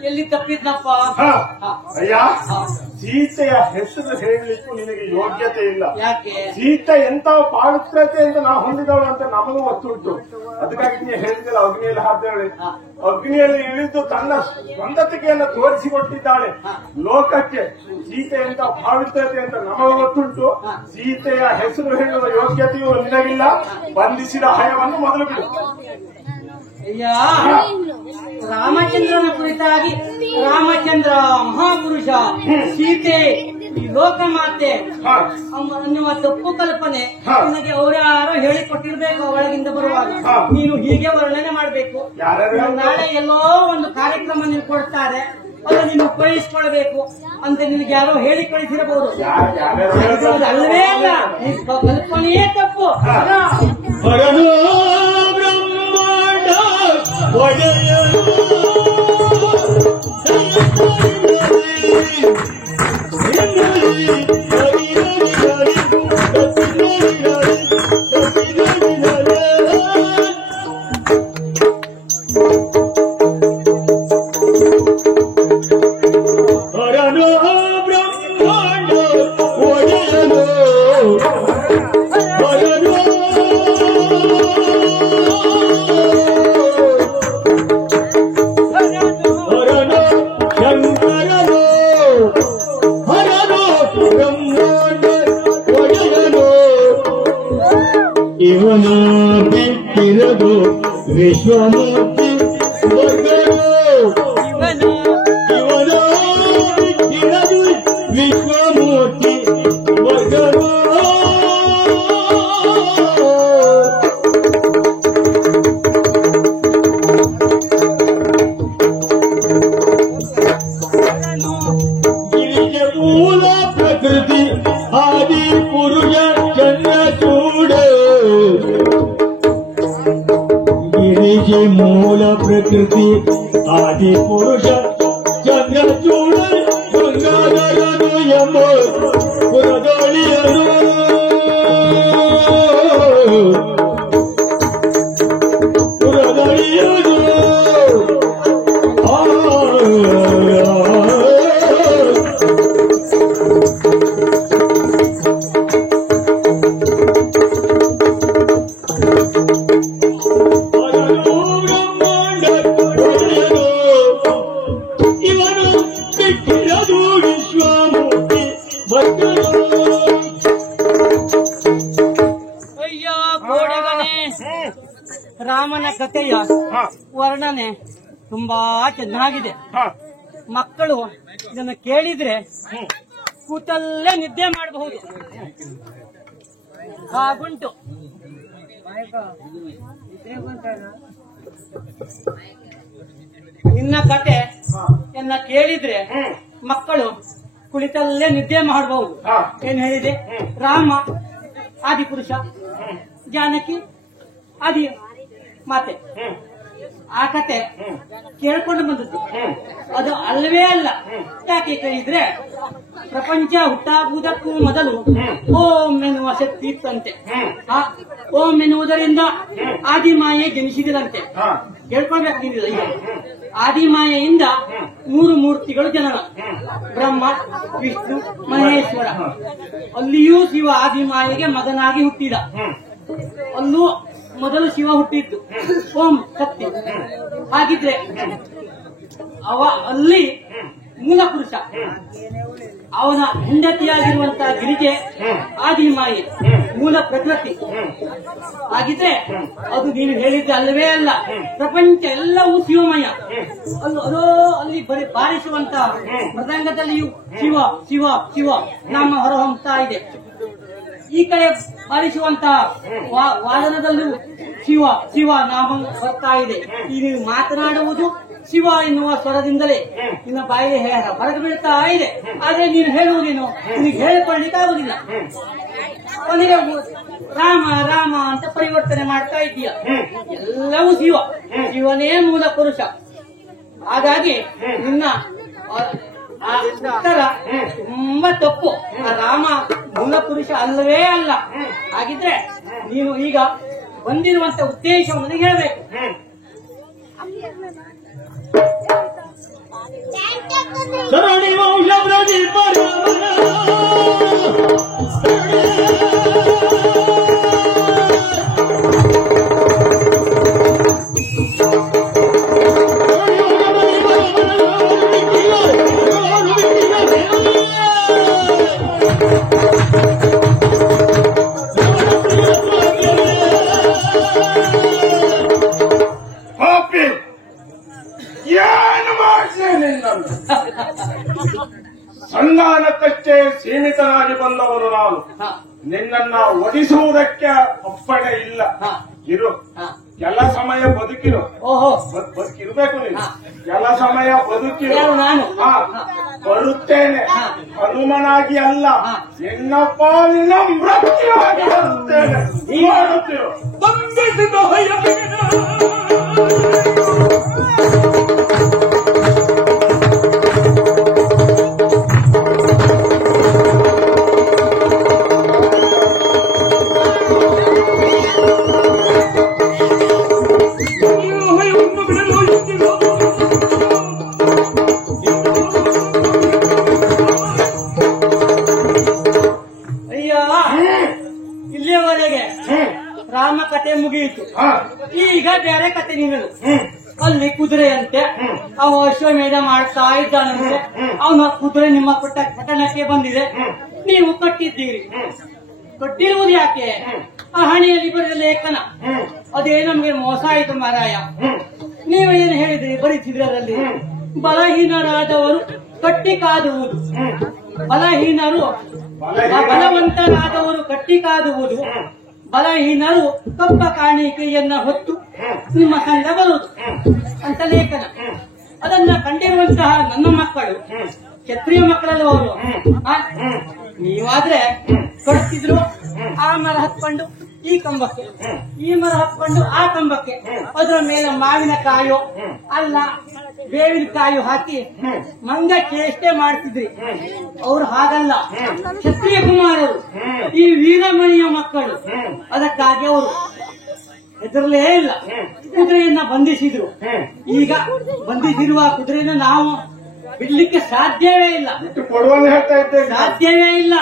ಎಲ್ಲಿ ತಪ್ಪಿದ್ನಪ್ಪ? ಅಯ್ಯ, ಸೀತೆಯ ಹೆಸರು ಹೇಳಲಿಕ್ಕೂ ನಿನಗೆ ಯೋಗ್ಯತೆ ಇಲ್ಲ. ಯಾಕೆ? ಸೀತೆ ಎಂತ ಪಾವಿತ್ರತೆಯಿಂದ ನಾವು ಹೊಂದಿದವಳು ಅಂತ ನಮಗೂ ಗೊತ್ತುಂಟು. ಅದಕ್ಕಾಗಿ ನೀನು ಹೇಳಿದಿಲ್ಲ ಅಗ್ನಿಯಲ್ಲಿ ಹಾದ್ದೇಳಿ, ಅಗ್ನಿಯಲ್ಲಿ ಇಳಿದು ತನ್ನ ಸ್ವಂತತೆಯನ್ನು ತೋರಿಸಿಕೊಟ್ಟಿದ್ದಾಳೆ ಲೋಕಕ್ಕೆ. ಸೀತೆ ಎಂತ ಪಾವಿತ್ರತೆ ಅಂತ ನಮಗೂ ಗೊತ್ತುಂಟು. ಸೀತೆಯ ಹೆಸರು ಹೇಳುವ ಯೋಗ್ಯತೆಯೂ ನಿನಗಿಲ್ಲ. ಬಂಧಿಸಿದ ಹಯವನ್ನು ಮೊದಲು ಬಿಡು. ಅಯ್ಯ, ರಾಮಚಂದ್ರನ ಕುರಿತಾಗಿ ರಾಮಚಂದ್ರ ಮಹಾಪುರುಷ, ಸೀತೆ ಈ ಲೋಕಮಾತೆ ಅನ್ನುವ ತಪ್ಪು ಕಲ್ಪನೆ ನಿನಗೆ ಅವರ್ಯಾರೋ ಹೇಳಿಕೊಟ್ಟಿರ್ಬೇಕು. ಒಳಗಿಂದ ಬರುವಾಗ ನೀನು ಹೀಗೆ ವರ್ಣನೆ ಮಾಡಬೇಕು. ನಾಳೆ ಎಲ್ಲೋ ಒಂದು ಕಾರ್ಯಕ್ರಮ ನೀವು ಕೊಡ್ತಾರೆ, ಅದು ನೀನು ಉಪಯೋಗಿಸಿಕೊಳ್ಬೇಕು ಅಂತ ನಿನಗೆ ಯಾರೋ ಹೇಳಿ ಕಳಿಸಿರಬಹುದು. ಅಲ್ಲವೇ ಅಲ್ಲ, ಕಲ್ಪನೆಯೇ ತಪ್ಪು. ಇವನ ಬಿಟ್ಟಿರದು ವಿಶ್ವಮೂರ್ತಿ ಇವನ ಚೂಡ ಗಂಗಾಧರನು ಎಂಬ ಪುರದೊಳಿಯನು ಪುರದೊಳಿಯನು ಅಯ್ಯೋ ಗೋಡೆಗನೇ, ರಾಮನ ಕಥೆಯ ವರ್ಣನೆ ತುಂಬಾ ಚೆನ್ನಾಗಿದೆ. ಮಕ್ಕಳು ಇದನ್ನು ಕೇಳಿದ್ರೆ ಕೂತಲ್ಲೇ ನಿದ್ದೆ ಮಾಡಬಹುದು ಹಾಗುಂಟು. ನಿನ್ನ ಕತೆ ಎನ್ನ ಕೇಳಿದ್ರೆ ಮಕ್ಕಳು ಕುಳಿತಲ್ಲೇ ನಿದ್ದೆ ಮಾಡಬಹುದು. ಏನ್ ಹೇಳಿದೆ? ರಾಮ ಆದಿಪುರುಷ, ಜಾನಕಿ ಆದಿ ಮಾತೆ. ಆ ಕತೆ ಕೇಳ್ಕೊಂಡು ಬಂದದ್ದು ಅದು ಅಲ್ಲವೇ ಅಲ್ಲ. ಯಾಕೆ ಕೇಳಿದ್ರೆ ಪ್ರಪಂಚ ಹುಟ್ಟಾಗುವುದಕ್ಕೂ ಮೊದಲು ಓಂ ಎನ್ನುವ ಶಕ್ತಿ ಇತ್ತಂತೆ. ಆ ಓಂ ಎನ್ನುವುದರಿಂದ ಆದಿಮಾಯೆ ಜನಿಸಿದರಂತೆ. ಕೇಳ್ಕೊಳ್ಬೇಕು ನೀವು. ಆದಿಮಾಯೆಯಿಂದ 3 ಮೂರ್ತಿಗಳು ಜನನ: ಬ್ರಹ್ಮ, ವಿಷ್ಣು, ಮಹೇಶ್ವರ. ಅಲ್ಲಿಯೂ ಶಿವ ಆದಿಮಾಯೆಗೆ ಮಗನಾಗಿ ಹುಟ್ಟಿದ. ಅಲ್ಲೂ ಮೊದಲು ಶಿವ ಹುಟ್ಟಿದ್ದು ಓಂ ಶಕ್ತಿ. ಹಾಗಿದ್ರೆ ಅಲ್ಲಿ ಮೂಲ ಪುರುಷ, ಅವನ ಹೆಂಡತಿಯಾಗಿರುವಂತಹ ಗಿರಿಜೆ ಆದಿಮಾಯೆ, ಮೂಲ ಪ್ರಕೃತಿ. ಹಾಗಿದ್ರೆ ಅದು ನೀನು ಹೇಳಿದ್ದೆ ಅಲ್ಲವೇ ಅಲ್ಲ. ಪ್ರಪಂಚ ಎಲ್ಲವೂ ಶಿವಮಯ. ಅದೋ ಅಲ್ಲಿ ಬಾರಿಸುವಂತಹ ಮೃದಂಗದಲ್ಲಿಯೂ ಶಿವ ಶಿವ ಶಿವ ನಾಮ ಹೊರಹೊಮ್ತಾ ಇದೆ. ಈ ಕಡೆ ಬಾರಿಸುವಂತಹ ವಾದನದಲ್ಲೂ ಶಿವ ಶಿವ ನಾಮ ಬರ್ತಾ ಇದೆ. ಈ ನೀವು ಮಾತನಾಡುವುದು ಶಿವ ಎನ್ನುವ ಸ್ವರದಿಂದಲೇ ನಿನ್ನ ಬಾಯಿಗೆ ಹೊರಗೆ ಬೀಳ್ತಾ ಇದೆ. ಆದ್ರೆ ನೀನು ಹೇಳುವುದೇನು? ನಿನಗೆ ಹೇಳಿಕೊಳ್ಳಿಕ್ಕೆ ಆಗುದಿಲ್ಲ. ಕೊನೆಗೆ ರಾಮ ರಾಮ ಅಂತ ಪರಿವರ್ತನೆ ಮಾಡ್ತಾ ಇದ್ದೀಯ. ಎಲ್ಲವೂ ಶಿವ, ಶಿವನೇ ಮೂಲ ಪುರುಷ. ಹಾಗಾಗಿ ನಿನ್ನ ಆ ಉತ್ತರ ತುಂಬಾ ತಪ್ಪು. ಆ ರಾಮ ಮೂಲ ಪುರುಷ ಅಲ್ಲವೇ ಅಲ್ಲ. ಹಾಗಿದ್ರೆ ನೀನು ಈಗ ಬಂದಿರುವಂತ ಉದ್ದೇಶವನ್ನು ಹೇಳಬೇಕು. ಸರಣಿ ವಂಶ ಸಂಧಾನಕ್ಕಷ್ಟೇ ಸೀಮಿತನಾಗಿ ಬಂದವನು ನಾನು. ನಿನ್ನನ್ನ ಒದಿಸುವುದಕ್ಕೆ ಒಪ್ಪಣೆ ಇಲ್ಲ. ಇರು, ಎಲ್ಲ ಸಮಯ ಬದುಕಿರು. ಬದುಕಿರ್ಬೇಕು ನೀನು. ಎಲ್ಲ ಸಮಯ ಬದುಕಿರು. ಬರುತ್ತೇನೆ, ಹನುಮನಾಗಿ ಅಲ್ಲ, ನಿನ್ನ ಪಾಲಿನ ಮೃತ್ಯುವಾಗಿ ಬರುತ್ತೇನೆ. ಮಾಡುತ್ತಿರು. ಇಲ್ಲಿಯವರೆಗೆ ರಾಮ ಕತೆ ಮುಗಿಯಿತು. ಈಗ ಬೇರೆ ಕತೆ ನಿನ್ನದು. ಅಲ್ಲಿ ಕುದುರೆಯಂತೆ ಅವ ಅಶ್ವಮೇಧ ಮಾಡ್ತಾ ಇದ್ದಾನಂತೆ. ಅವನ ಕುದುರೆ ನಿಮ್ಮ ಪಟ್ಟಣಕ್ಕೆ ಬಂದಿದೆ. ನೀವು ಕಟ್ಟಿದ್ದೀರಿ. ಕಟ್ಟಿರುವುದು ಯಾಕೆ? ಆ ಹಣೆಯಲ್ಲಿ ಬರೆದ ಲೇಖನ ಅದೇ ನಮ್ಗೆ ಮೋಸ ಆಯಿತು ಮಾರಾಯ. ನೀವು ಏನು ಹೇಳಿದ್ರಿ? ಬರೀತಿದ್ರಿ ಅದರಲ್ಲಿ ಬಲಹೀನರಾದವರು ಕಟ್ಟಿ ಕಾದುವುದು, ಬಲಹೀನರು ಬಲವಂತರಾದವರು ಕಟ್ಟಿ ಕಾದುವುದು, ಬಲಹೀನರು ಕಪ್ಪ ಕಾಣಿಕೆಯನ್ನ ಹೊತ್ತು ನಿಮ್ಮ ಸಂಘ ಬರುವುದು ಅಂತ ಲೇಖನ. ಅದನ್ನ ಕಂಡಿರುವಂತಹ ನನ್ನ ಮಕ್ಕಳು ಕ್ಷತ್ರಿಯ ಮಕ್ಕಳಲ್ಲವರು. ನೀವಾದ್ರೆ ಕಟ್ತಿದ್ರು, ಆ ಮರ ಹತ್ಕೊಂಡು ಈ ಕಂಬಕ್ಕೆ, ಈ ಮರ ಹತ್ಕೊಂಡು ಆ ಕಂಬಕ್ಕೆ, ಅದರ ಮೇಲೆ ಮಾವಿನ ಕಾಯೋ ಅಲ್ಲ ಬೇವಿನ ಕಾಯು ಹಾಕಿ ಮಂಗ ಚೇಷ್ಟೆ ಮಾಡ್ತಿದ್ರಿ. ಅವ್ರು ಹಾಗಲ್ಲ, ಕ್ಷತ್ರಿಯ ಕುಮಾರರು, ಈ ವೀರಮಣಿಯ ಮಕ್ಕಳು. ಅದಕ್ಕಾಗಿ ಅವರು ಹೆದರಲೇ ಇಲ್ಲ, ಕುದುರೆಯನ್ನ ಬಂಧಿಸಿದ್ರು. ಈಗ ಬಂಧಿಸಿರುವ ಕುದುರೆಯನ್ನು ನಾವು ಬಿಡ್ಲಿಕ್ಕೆ ಸಾಧ್ಯವೇ ಇಲ್ಲ, ಹೇಳ್ತಾ ಇದ್ದೇವೆ. ಸಾಧ್ಯವೇ ಇಲ್ಲ.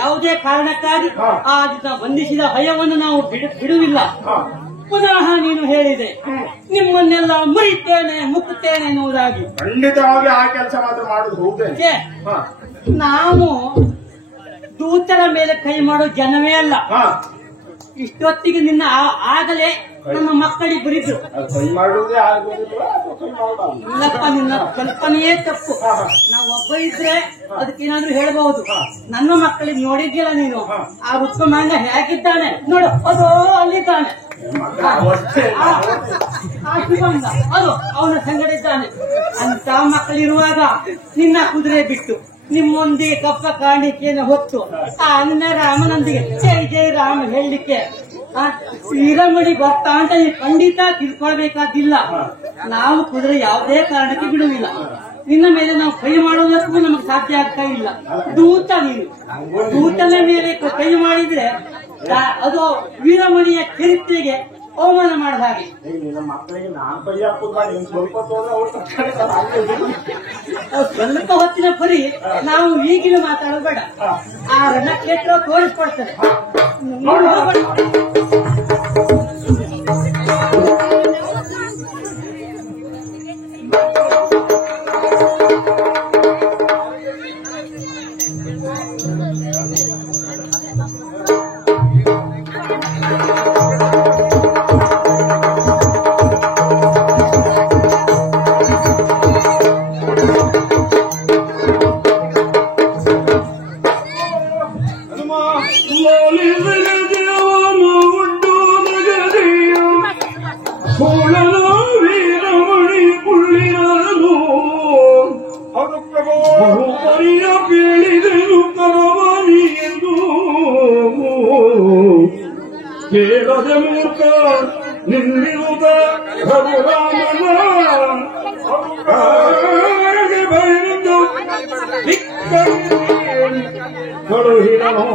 ಯಾವುದೇ ಕಾರಣಕ್ಕಾಗಿ ಆ ಬಂಧಿಸಿದ ಭಯವನ್ನು ನಾವು ಬಿಡುವಿಲ್ಲ. ಪುನಃ ನೀನು ಹೇಳಿದೆ ನಿಮ್ಮನ್ನೆಲ್ಲ ಮುರಿತೇನೆ ಮುಕ್ಕುತ್ತೇನೆ ಎನ್ನುವುದಾಗಿ. ಖಂಡಿತವಾಗಿ ಆ ಕೆಲಸ ಮಾತ್ರ ಮಾಡುದು ಹೌದೇ? ನಾವು ದೂತರ ಮೇಲೆ ಕೈ ಮಾಡೋ ಜನವೇ ಅಲ್ಲ. ಇಷ್ಟೊತ್ತಿಗೆ ನಿನ್ನ ಆಗಲೇ ನಮ್ಮ ಮಕ್ಕಳಿಬ್ಬರಿದ್ರು. ಕೈ ಮಾಡುವುದೇ ಆಗುವುದಿಲ್ಲ, ಇಲ್ಲಪ್ಪ, ನಿನ್ನ ಕಲ್ಪನೆಯೇ ತಪ್ಪು. ನಾವು ಒಬ್ಬ ಇದ್ರೆ ಅದಕ್ಕೇನಾದ್ರೂ ಹೇಳಬಹುದು. ನನ್ನ ಮಕ್ಕಳಿಗೆ ನೋಡಿದ್ಯಲ್ಲ ನೀನು, ಆ ರುಕ್ಕಮಾಂಗ ಹೇಗಿದ್ದಾನೆ ನೋಡು, ಅದು ಅಲ್ಲಿದ್ದಾನೆ. ಆ ಶಿವಂಗ ಅದು ಅವನ ಸಂಗಡಿದ್ದಾನೆ. ಅಂತ ಮಕ್ಕಳಿರುವಾಗ ನಿನ್ನ ಕುದುರೆ ಬಿಟ್ಟು ನಿಮ್ಮೊಂದಿಗೆ ಕಪ್ಪ ಕಾಣಿಕೆಯನ್ನು ಹೊತ್ತು ಆ ಅನ್ನ ರಾಮನೊಂದಿಗೆ ಜೈ ಜೈ ರಾಮ ಹೇಳಲಿಕ್ಕೆ ವೀರಮಣಿ ಬರ್ತಾ ಅಂತ ನೀವು ಖಂಡಿತ ತಿಳ್ಕೊಳ್ಬೇಕಾದಿಲ್ಲ. ನಾವು ಕುದುರೆ ಯಾವುದೇ ಕಾರಣಕ್ಕೆ ಬಿಡುವಿಲ್ಲ. ನಿನ್ನ ಮೇಲೆ ನಾವು ಕೈ ಮಾಡೋದಕ್ಕೂ ನಮಗೆ ಸಾಧ್ಯ ಆಗ್ತಾ ಇಲ್ಲ. ದೂತ ನೀನು, ದೂತನ ಮೇಲೆ ಕೈ ಮಾಡಿದ್ರೆ ಅದು ವೀರಮಣಿಯ ಚರಿತ್ರೆಗೆ ಅವಮಾನ ಮಾಡಿದ ಹಾಗೆ. ನಿನ್ನ ಮಕ್ಕಳಿಗೆ ನಾನು ಕೈ ಹಾಕುದು ಸ್ವಲ್ಪ ಸ್ವಲ್ಪ ಹೊತ್ತಿನ ಪರಿ ನಾವು ಈಗಿನ ಮಾತಾಡೋದು ಬೇಡ. ಆ ರಣಕ್ಷೇತ್ರ ತೋರಿಸ್ಕೊಡ್ತಾರೆ. ಕೇಳದ ಮೂರ್ಖ ನಿಲ್ಲಿರುವುದ ಬರೆದು ಕಳುಹಿದನೋ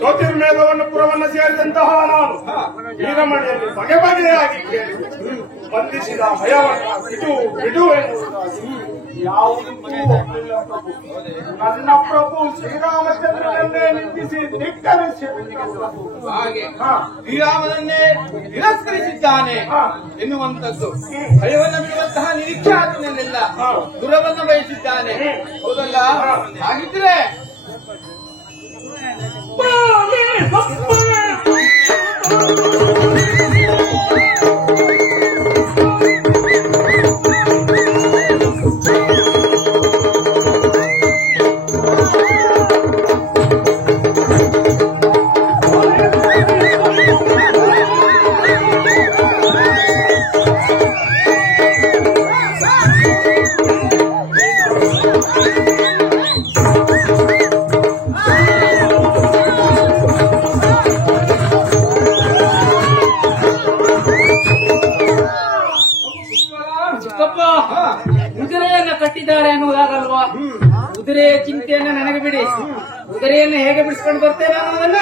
ಜ್ಯೋತಿರ್ಮೇಧವನ್ನು ಪುರವನ್ನು ಸೇರಿದಂತಹ ನಾನು ವೀರಮಣಿಯಲ್ಲಿ ಬಗೆ ಬಗೆಯಾಗಿ ಕೇಳಿ ಬಂಧಿಸಿದ ಭಯವನ್ನು ಬಿಡು ಎನ್ನುವುದಾಗಿ ಯಾವುದಕ್ಕೂ ಒಪ್ಪಿಲ್ಲ ಪ್ರಭು. ನನ್ನ ಪ್ರಭು ಶ್ರೀರಾಮಚಂದ್ರನನ್ನೇ ನಿಂದಿಸಿ ಧಿಕ್ಕರಿಸಿ ಹಾಗೆ ಶ್ರೀರಾಮನನ್ನೇ ತಿರಸ್ಕರಿಸಿದ್ದಾನೆ ಎನ್ನುವಂಥದ್ದು ಭಯವನ್ನು ಬಿಡುವಂತಹ ನಿರೀಕ್ಷೆ ಆತನಲ್ಲೆಲ್ಲ ದುರವನ್ನು ಬಯಸಿದ್ದಾನೆ. ಹೌದಲ್ಲ? ಹಾಗಿದ್ರೆ ಕುದುರೆಯನ್ನ ಕಟ್ಟಿದ್ದಾರೆ ಅನ್ನುವುದಾಗಲ್ವಾ? ಕುದುರೆಯ ಚಿಂತೆಯನ್ನ ನನಗೆ ಬಿಡಿ, ಕುದುರೆಯನ್ನು ಹೇಗೆ ಬಿಡಿಸ್ಕೊಂಡು ಬರ್ತೇನೆ ಅನ್ನೋದನ್ನ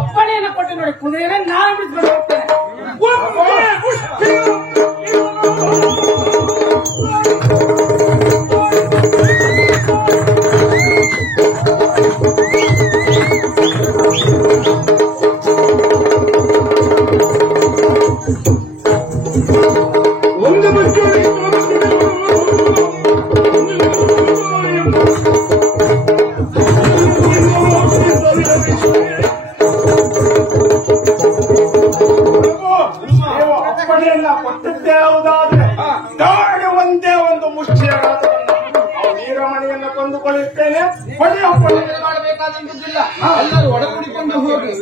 ಅಪ್ಪಣೆಯನ್ನು ಕೊಟ್ಟು ನೋಡಿ, ಕುದುರೆಯನ್ನ ನಾನು ಬಿಡಿಸ್ಕೊಂಡು ಹೋಗ್ತೇನೆ. ಅಪ್ಪಣೆಯನ್ನ ಕೊಟ್ಟಿದ್ದೇ ಹೌದಾದ್ರೆ ದಾಳಿ ಒಂದೇ ಒಂದು ಮುಷ್ಟಿಯ ವೀರಮಣಿಯನ್ನ ಕೊಂದುಕೊಳ್ಳುತ್ತೇನೆ. ಮಾಡಬೇಕಾದಂತದ್ದಿಲ್ಲ, ಎಲ್ಲರೂ ಒಡಗೂಡಿಕೊಂಡು ಹೋಗಿ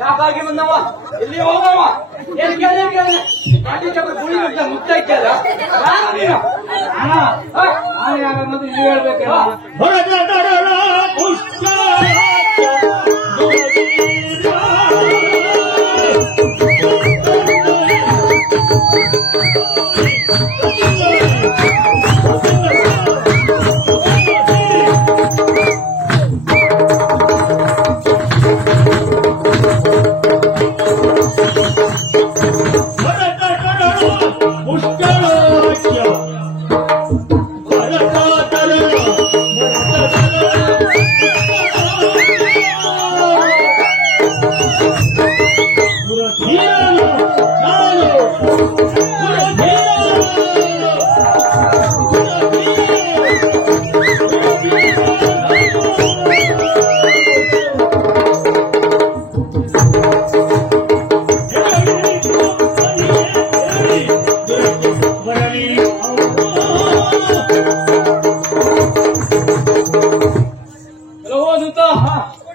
ಯಾಕಾಗಿ ಬಂದವ ಎಲ್ಲಿ ಹೋಗವ ಏನ್ ಕೇಳಿ ಗಾಡಿ ಚಕ್ರ ಗುಳಿ ಮುಕ್ತ ಇದ್ದಲ್ಲ ನಾನು ಯಾರನ್ನೋದು ಇಲ್ಲಿ ಹೇಳ್ಬೇಕಲ್ಲ.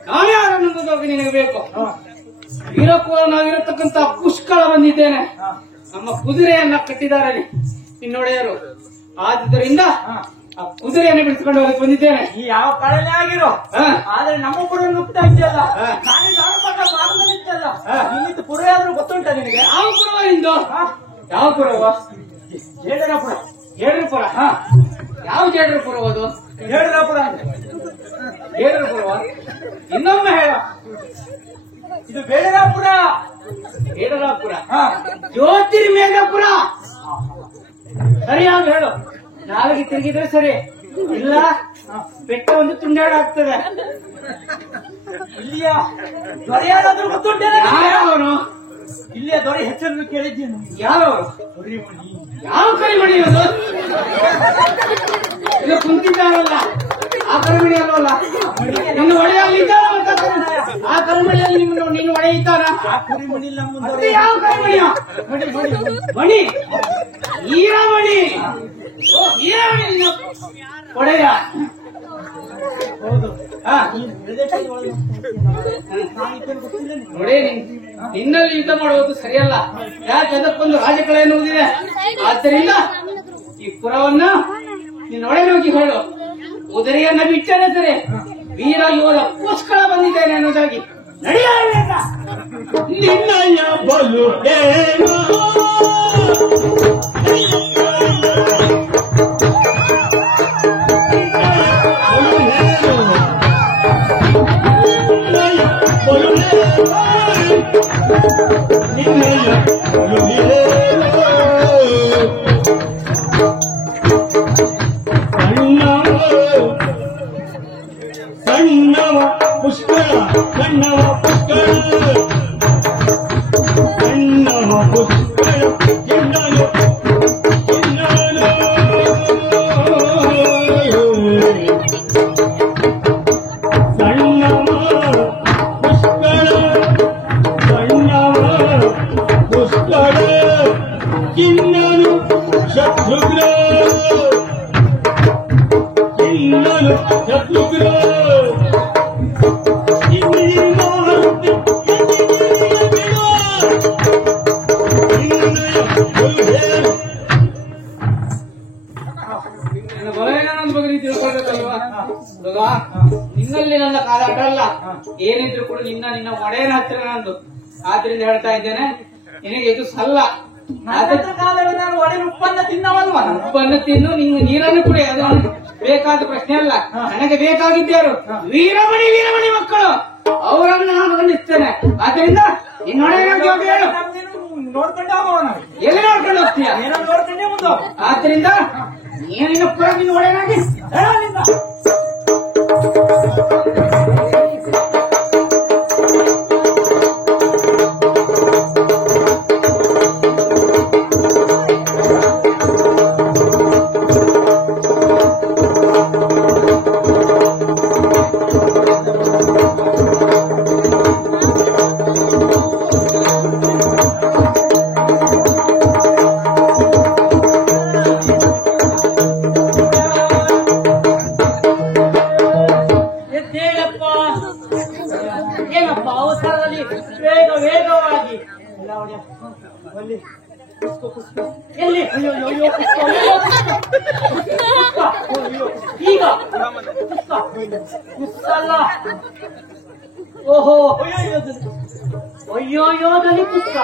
ನಾನು ಯಾರನ್ನೋದು ನಿನಗೆ ಬೇಕು. ವೀರಕುಲನಾಗಿರತಕ್ಕಂತ ಪುಷ್ಕಳ ಬಂದಿದ್ದೇನೆ. ನಮ್ಮ ಕುದುರೆಯನ್ನ ಕಟ್ಟಿದ್ದಾರೆ ನಿನ್ನೊಡೆಯರು. ಆದ್ರಿಂದ ಆ ಕುದುರೆಯನ್ನು ಬಿಡಿಸಿಕೊಂಡು ಹೋಗಿ ಬಂದಿದ್ದೇನೆ. ಈ ಯಾವ ಕಳಲೆ ಆಗಿರೋ ಆದ್ರೆ ನಮ್ಮ ಪುರ ನುಗ್ತಾ ಇದೆಯಲ್ಲ ನಾನೇ ದಾನಪಟ್ಟ ಮಾರ್ಗದಲ್ಲಿದ್ದಲ್ಲ ನಿನ್ನಿದ್ದು ಪುರ ಆದ್ರೂ ಗೊತ್ತುಂಟ ನಿನಗೆ? ಯಾವ ಪುರವ ನಿಂದು? ಯಾವ ಪುರವ? ಜೇಡರಪುರ. ಜೇಡ್ರಪುರ. ಯಾವ ಜೇಡ್ರಪುರ ಅದು? ಜೇಡರಪುರ ಜೇಡ್ರಪುರವ? ಇನ್ನೊಮ್ಮೆ ಹೇಳ. ಇದು ಬೇಡರಾಪುರ. ಬೇಡರಾಪುರ. ಜ್ಯೋತಿರ್ಮೇಘಪುರ. ಸರಿಯಾಗಿ ಹೇಳು. ನಾಲ್ಗೆ ತಿರುಗಿದ್ರೆ ಸರಿ, ಇಲ್ಲ ಬೆಟ್ಟ ಒಂದು ತುಂಡಾಡಾಗ್ತದೆ. ಇಲ್ಲಿಯ ದೊರೆಯಾದ್ರೂ ಗೊತ್ತುಂಟೆ? ಯಾರವನು? ಇಲ್ಲಿಯ ದೊರೆ ಹೆಸರನ್ನು ಕೇಳಿದ್ದೀನಿ. ಯಾರವರು? ದೊರೆಮಣಿ. ಯಾವ ಕರಿಮಣಿ ಅದು? ಇದು ಕುಂತಿದ್ದಾರಲ್ಲ ಆ ಕರಿಮಣಿ ಅಲ್ವಲ್ಲ? ನಿನ್ನ ಒಡೆಯಲ್ಲಿದ್ದಾರ ಆ ಕರಿಮಣಿಯಲ್ಲಿ ನಿನ್ನ ಒಡೆ ಇದ್ದಾರ? ಆ ಕರಿಮಣಿ ನಮ್ಮ ಮತ್ತೆ ದೊರೆ. ಯಾವ ಕರಿಮಣಿಯ? ಮಣಿ ಈರಮಣಿ. ಈರಮಣಿ ನಿನ್ನ ಒಡೆಯ. ಹೌದು. ಹಾ, ಪ್ರದೇಶದ ಒಳಗೆ ನಾನಿದ್ದೇನೆ ಗೊತ್ತಿಲ್ಲ ನಿನಗೆ. ನೋಡಿ ನಿನ್ನಲ್ಲಿ ಯುದ್ಧ ಮಾಡುವುದು ಸರಿಯಲ್ಲ. ಯಾಕೆ ಅದಕ್ಕೊಂದು ರಾಜಕಳೆ ಎನ್ನುವುದಿದೆ. ಆದ್ದರಿಂದ ಈ ಪುರವನ್ನ ನಿನ್ನೊಡೆಗೆ ಹೋಗಿ ಹೇಳು. ಕುದುರೆಯನ್ನ ಬಿಟ್ಟರೆ ಸರಿ, ವೀರ ಯೋಧ ಪುಷ್ಕಳ ಬಂದಿದ್ದೇನೆ ಅನ್ನೋದಾಗಿ ನಡೆಯ. ನಿನ್ನಯ ಬಲುಡೇನು ಸಣ್ಣವ ಪುಷ್ಕಳ ಸಣ್ಣವ ಪುಷ್ಕಳ ಸಣ್ಣವ ಪುಷ್ಕಳ ಎನ್ನಲು ಎನ್ನಲು ಸಣ್ಣವ ಪುಷ್ಕಳ ಸಣ್ಣವ ಪುಷ್ಕಳ ಕಿನ್ನನು ಶತ್ರುಘ್ನ ಕಿನ್ನನು ಶತ್ರುಘ್ನ ನಿನ್ನಲ್ಲಿ ನನ್ನ ಕಾಲಾಟ ಅಲ್ಲ. ಏನಿದ್ರು ಕೂಡ ನಿನ್ನ ಒಡೆಯನ ಹತ್ತಿರ ನಂದು. ಆದ್ರಿಂದ ಹೇಳ್ತಾ ಇದ್ದೇನೆ, ನಿನಗೆ ಇದು ಸಲ್ಲ. ನಾನು ಒಡೆ ಉಪ್ಪನ್ನ ತಿನ್ನವಲ್ವ? ಉಪ್ಪನ್ನು ತಿನ್ನು, ನಿನ್ನ ನೀರನ್ನು ಕುಡಿ. ಅದು ಬೇಕಾದ ಪ್ರಶ್ನೆ ಅಲ್ಲ. ನನಗೆ ಬೇಕಾಗಿದ್ದಾರು ವೀರಮಣಿ ವೀರಮಣಿ ಮಕ್ಕಳು. ಅವರನ್ನು ನಾನು ಖಂಡಿಸ್ತೇನೆ. ಆದ್ರಿಂದ ನಿನ್ನೊಡೆಯನಾಗಿ ಹೋಗಿ ಹೇಳು. ನೋಡ್ಕೊಂಡೆ ಹೋಗೋಣ. ಎಲ್ಲಿ ನೋಡ್ಕೊಂಡು ಹೋಗ್ತೀಯ? ಏನೋ ನೋಡ್ಕೊಂಡೆ ಮುಂದೆ. ಆದ್ರಿಂದ ನೀನಿನ ಪುರ ನಿನ್ನ ಒಡೆಯನಾಗಿ ಹೇಳಲಿಲ್ಲ. ಎದ್ದೇಳ ವೇಗ ವೇಗವಾಗಿ ಎಲ್ಲ ಹೊಡೆಯ. ಅಲ್ಲಿ ಪುಷ್ಪ ಪುಷ್ಪ ಎಲ್ಲಿ? ಅಯ್ಯೋ ಅಯ್ಯೋ ಅಯ್ಯೋ ಪುಷ್ಪ, ಅಯ್ಯೋ ಪುಷ್ಪ, ಅಯ್ಯೋ ಈಗ ಪುಷ್ಪ ಪುಷ್ಪ ಅಲ್ಲ. ಓಹೋ ಅಯ್ಯೋ ಅಯ್ಯೋ ಅಯ್ಯೋದಲ್ಲಿ ಪುಷ್ಪ.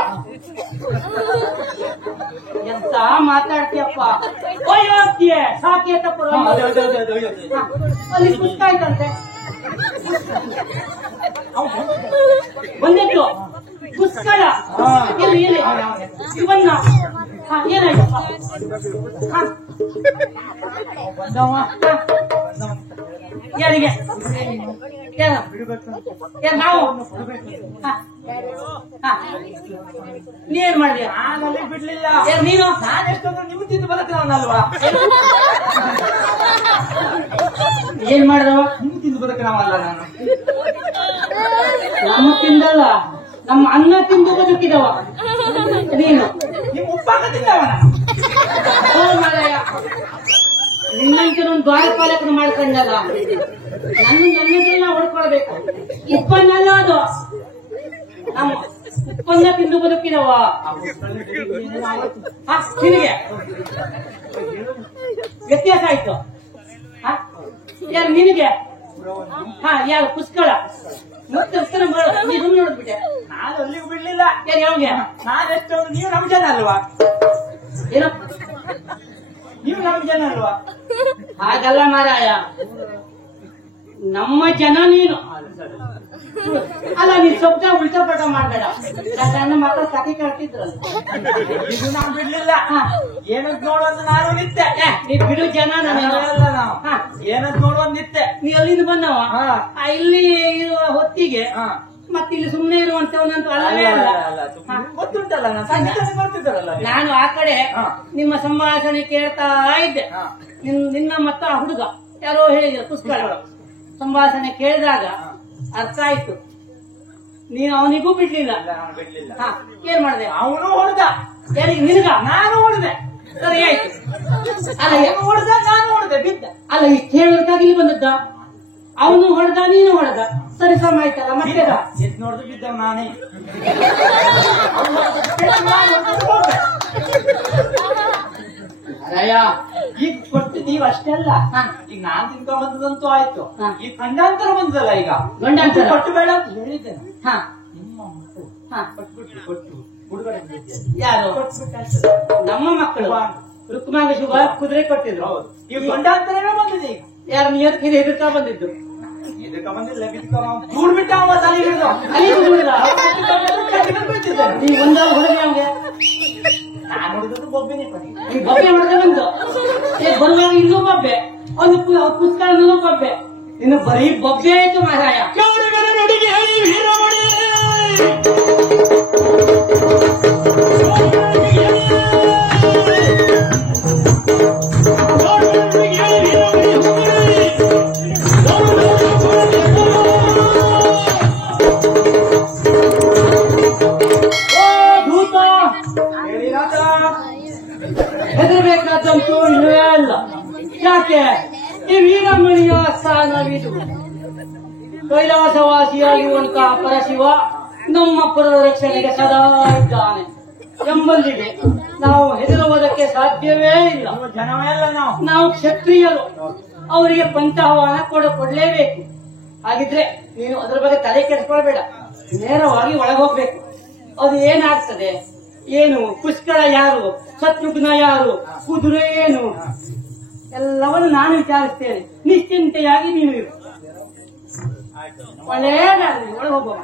ಎಂತ ಮಾತಾಡ್ತೀಯಪ್ಪ. ಅಯ್ಯೋದ್ಯ ಸಾಕೇತ ಪುರ ಅಲ್ಲಿ ಪುಷ್ಪ ಆಯ್ತಂತೆ. ಬಂದಿತ್ತು ಪುಷ್ಕಳ. ಎಲ್ಲಿ ಎಲ್ಲಿ ಇವನ್ನ ಏನಾಯ್ತಪ್ಪ? ಯಾರಿಗೆ ನಾವು ನೀನ್ ಮಾಡಿದ್ಯ? ನಾನಲ್ಲಿ ಬಿಡ್ಲಿಲ್ಲ. ನೀನು ನಾನೆಷ್ಟೊಂದು ನಿಮ್ ತಿಂದು ಬದುಕನವನಲ್ವಾ? ಏನ್ ಮಾಡಿದವ? ನಿಮ್ ತಿಂದು ಬದುಕನವಲ್ಲ ನಾನು. ನಮ್ಮ ತಿಂದಲ್ಲ, ನಮ್ಮ ಅನ್ನ ತಿಂದು ಬದುಕಿದವ ನೀನು. ನಿಮ್ ಉಪ್ಪಾಕ ತಿಂದವ ನಾನು. ನಿನ್ನಂತೆ ಒಂದು ದ್ವಾರಪಾಲಕನ ಮಾಡ್ಕೊಂಡಲ್ಲ. ನನ್ನದನ್ನ ಹೊಡ್ಕೊಳ್ಬೇಕು. ಉಪ್ಪನ್ನೆಲ್ಲ ಅದು ನಮ್ಮ ಉಪ್ಪನ್ನ ತಿಂದು ಬದುಕಿದವ ನಿನಗೆ ವ್ಯತ್ಯಾಸ ಆಯ್ತು. ಯಾರು ನಿನಗೆ? ಯಾರು ಪುಷ್ಕಳ ಮತ್ತೆ ನೀನು ನೋಡ್ಬಿಟ್ಟೆ. ನಾನು ಅಲ್ಲಿಗೂ ಬಿಡ್ಲಿಲ್ಲ. ಯಾರು ಯಾವಾಗ? ನಾನೆಷ್ಟು ನೀವು ನಮ್ ಜನ ಅಲ್ವಾ? ಏನ ನೀವು ನಮ್ ಜನ ಅಲ್ವಾ? ಹಾಗಲ್ಲ ಮಾರಾಯ, ನಮ್ಮ ಜನ ನೀನು ಅಲ್ಲ. ನೀನ್ ಶಬ್ದ ಉಲ್ಟಾ ಪಲ್ಟ ಮಾಡ್ಬೇಡ. ನನ್ನ ಮಾತ್ರ ಸಾಕಿ ಕಟ್ಟಿದ್ರಲ್ಲ. ಇದು ನಾನ್ ಬಿಡ್ಲಿಲ್ಲ. ಏನಂತ ನೋಡುವಂತ ನಾನು ನಿತ್ತೆ. ನೀನ್ ಬಿಡು ಜನ ನಾನೆಲ್ಲ ನಾವು ಏನಂತ ನೋಡುವಂತ ನಿತ್ತೆ. ನೀ ಅಲ್ಲಿಂದ ಬಂದವ ಇಲ್ಲಿ ಇರುವ ಹೊತ್ತಿಗೆ ಮತ್ತೆ ಇಲ್ಲಿ ಸುಮ್ಮನೆ ಇರುವಂತವನಂತ ಅಲ್ಲವೇ ಅಲ್ಲ. ಗೊತ್ತುಂಟಲ್ಲ ಗೊತ್ತಿದ್ದಾರಲ್ಲ. ನಾನು ಆ ಕಡೆ ನಿಮ್ಮ ಸಂಭಾಷಣೆ ಕೇಳ್ತಾ ಇದ್ದೆ. ನಿನ್ನ ಮತ್ತ ಹುಡುಗ ಯಾರೋ ಹೇಳಿದ್ರು ಪುಷ್ಕಳ ಸಂಭಾಷಣೆ ಕೇಳಿದಾಗ ಅರ್ಥ ಆಯ್ತು. ನೀನು ಅವನಿಗೂ ಬಿಡ್ಲಿಲ್ಲ. ಏನ್ ಮಾಡಿದೆ? ಅವನು ಹೊಡೆದ. ಯಾರಿಗೆ? ನಿನಗ? ನಾನು ಹೊಡೆದೆ. ಸರಿ ಆಯ್ತು. ಅಲ್ಲ ಹೊಡೆದ, ನಾನು ಹೊಡೆದೆ, ಬಿದ್ದ. ಅಲ್ಲ ಇಷ್ಟು ಹೇಳೋದಕ್ಕಾಗಿ ಇಲ್ಲಿ ಬಂದದ್ದ. ಅವನು ಹೊಡೆದ, ನೀನು ಹೊಡೆದ, ಸರಿ ಸಮ ಆಯ್ತಲ್ಲ. ಮತ್ತೆ ಎತ್ ನೋಡಿದ್ರು ಬಿದ್ದವ್ ನಾನೇ. ಅರಯ್ಯ ಈಗ ಕೊಟ್ಟು ನೀವು ಅಷ್ಟೇ ಅಲ್ಲ. ಈಗ ನಾನ್ ತಿನ್ಕೊಂಡ್ ಬಂದದಂತೂ ಆಯ್ತು. ಈಗ ಗಂಡಾಂತರ ಬಂದದಲ್ಲ. ಈಗ ಗಂಡಾಂತರ ಕೊಟ್ಟು ಬೇಡ ಅಂತ ಹೇಳಿದ್ದೇನೆ. ನಿಮ್ಮ ಮಕ್ಕಳು ಕೊಟ್ಟು ಹುಡುಗಡೆ ಯಾರು? ನಮ್ಮ ಮಕ್ಕಳು ರುಕ್ಮಾಂಗ ಶುಭ ಕುದುರೆ ಕೊಟ್ಟಿದ್ರು. ಈಗ ಗಂಡಾಂತರವೇ ಬಂದಿದೆ. ಈಗ ಯಾರು ನಿಯತ್ತಿಗೆ ಎದುರ್ತಾ ಬಂದಿದ್ದು? ಎದುರ್ಕ ಬಂದಿಲ್ಲ, ದೂಡ್ ಬಿಟ್ಟ ಅವ ತಲೆ ಹಿಡಿದು ಅಲ್ಲಿ ನೀವು ಒಂದಾಗ ಹೊಡೆದ ನಮ್ಗೆ. ನಾನು ಹೊಡೆದದ್ದು ಬೊಬ್ಬೆನೇ ಪಡಿ. ಈ ಬೊಬ್ಬೆ ಹೊಡೆದ ಬಂದು ಬರುವಾಗ ಇನ್ನೂ ಬೊಬ್ಬೆ, ಒಂದು ಪುಸ್ತಕ ಬೊಬ್ಬೆ. ಇನ್ನು ಬರೀ ಬೊಬ್ಬೆ ಆಯ್ತು ಮಾರಾಯ. ಹೆದರ್ಬೇಕಾದಂತೂ ಇಲ್ಲವೇ ಅಲ್ಲ. ಯಾಕೆ? ಈ ವೀರಮಣಿಯ ಸ್ಥಾನವಿದು. ಕೈಲಾಸವಾಸಿಯಾಗಿರುವಂತಹ ಪರಶಿವ ನಮ್ಮ ಪುರದ ರಕ್ಷಣೆಗೆ ಸದಾ ಇದ್ದಾನೆ ಎಂಬಲ್ಲಿಗೆ ನಾವು ಹೆದರುವುದಕ್ಕೆ ಸಾಧ್ಯವೇ ಇಲ್ಲ. ಜನವೇ ಅಲ್ಲ ನಾವು ಕ್ಷತ್ರಿಯರು. ಅವರಿಗೆ ಪಂಚಾಹ್ವಾನ ಕೊಡಲೇಬೇಕು. ಹಾಗಿದ್ರೆ ನೀನು ಅದರ ಬಗ್ಗೆ ತಲೆ ಕೆಡಿಸ್ಕೊಳ್ಬೇಡ. ನೇರವಾಗಿ ಒಳಗೋಗ್ಬೇಕು. ಅದು ಏನಾಗ್ತದೆ, ಏನು ಪುಷ್ಕಳ ಯಾರು, ಶತ್ರುಘ್ನ ಯಾರು, ಕುದುರೆ ಏನು, ಎಲ್ಲವನ್ನು ನಾನು ವಿಚಾರಿಸ್ತೇನೆ. ನಿಶ್ಚಿಂತೆಯಾಗಿ ನೀನು ಇರು. ಒಳ್ಳೆಯದಾಗಲಿ, ಒಳಗೆ ಹೋಗುವ.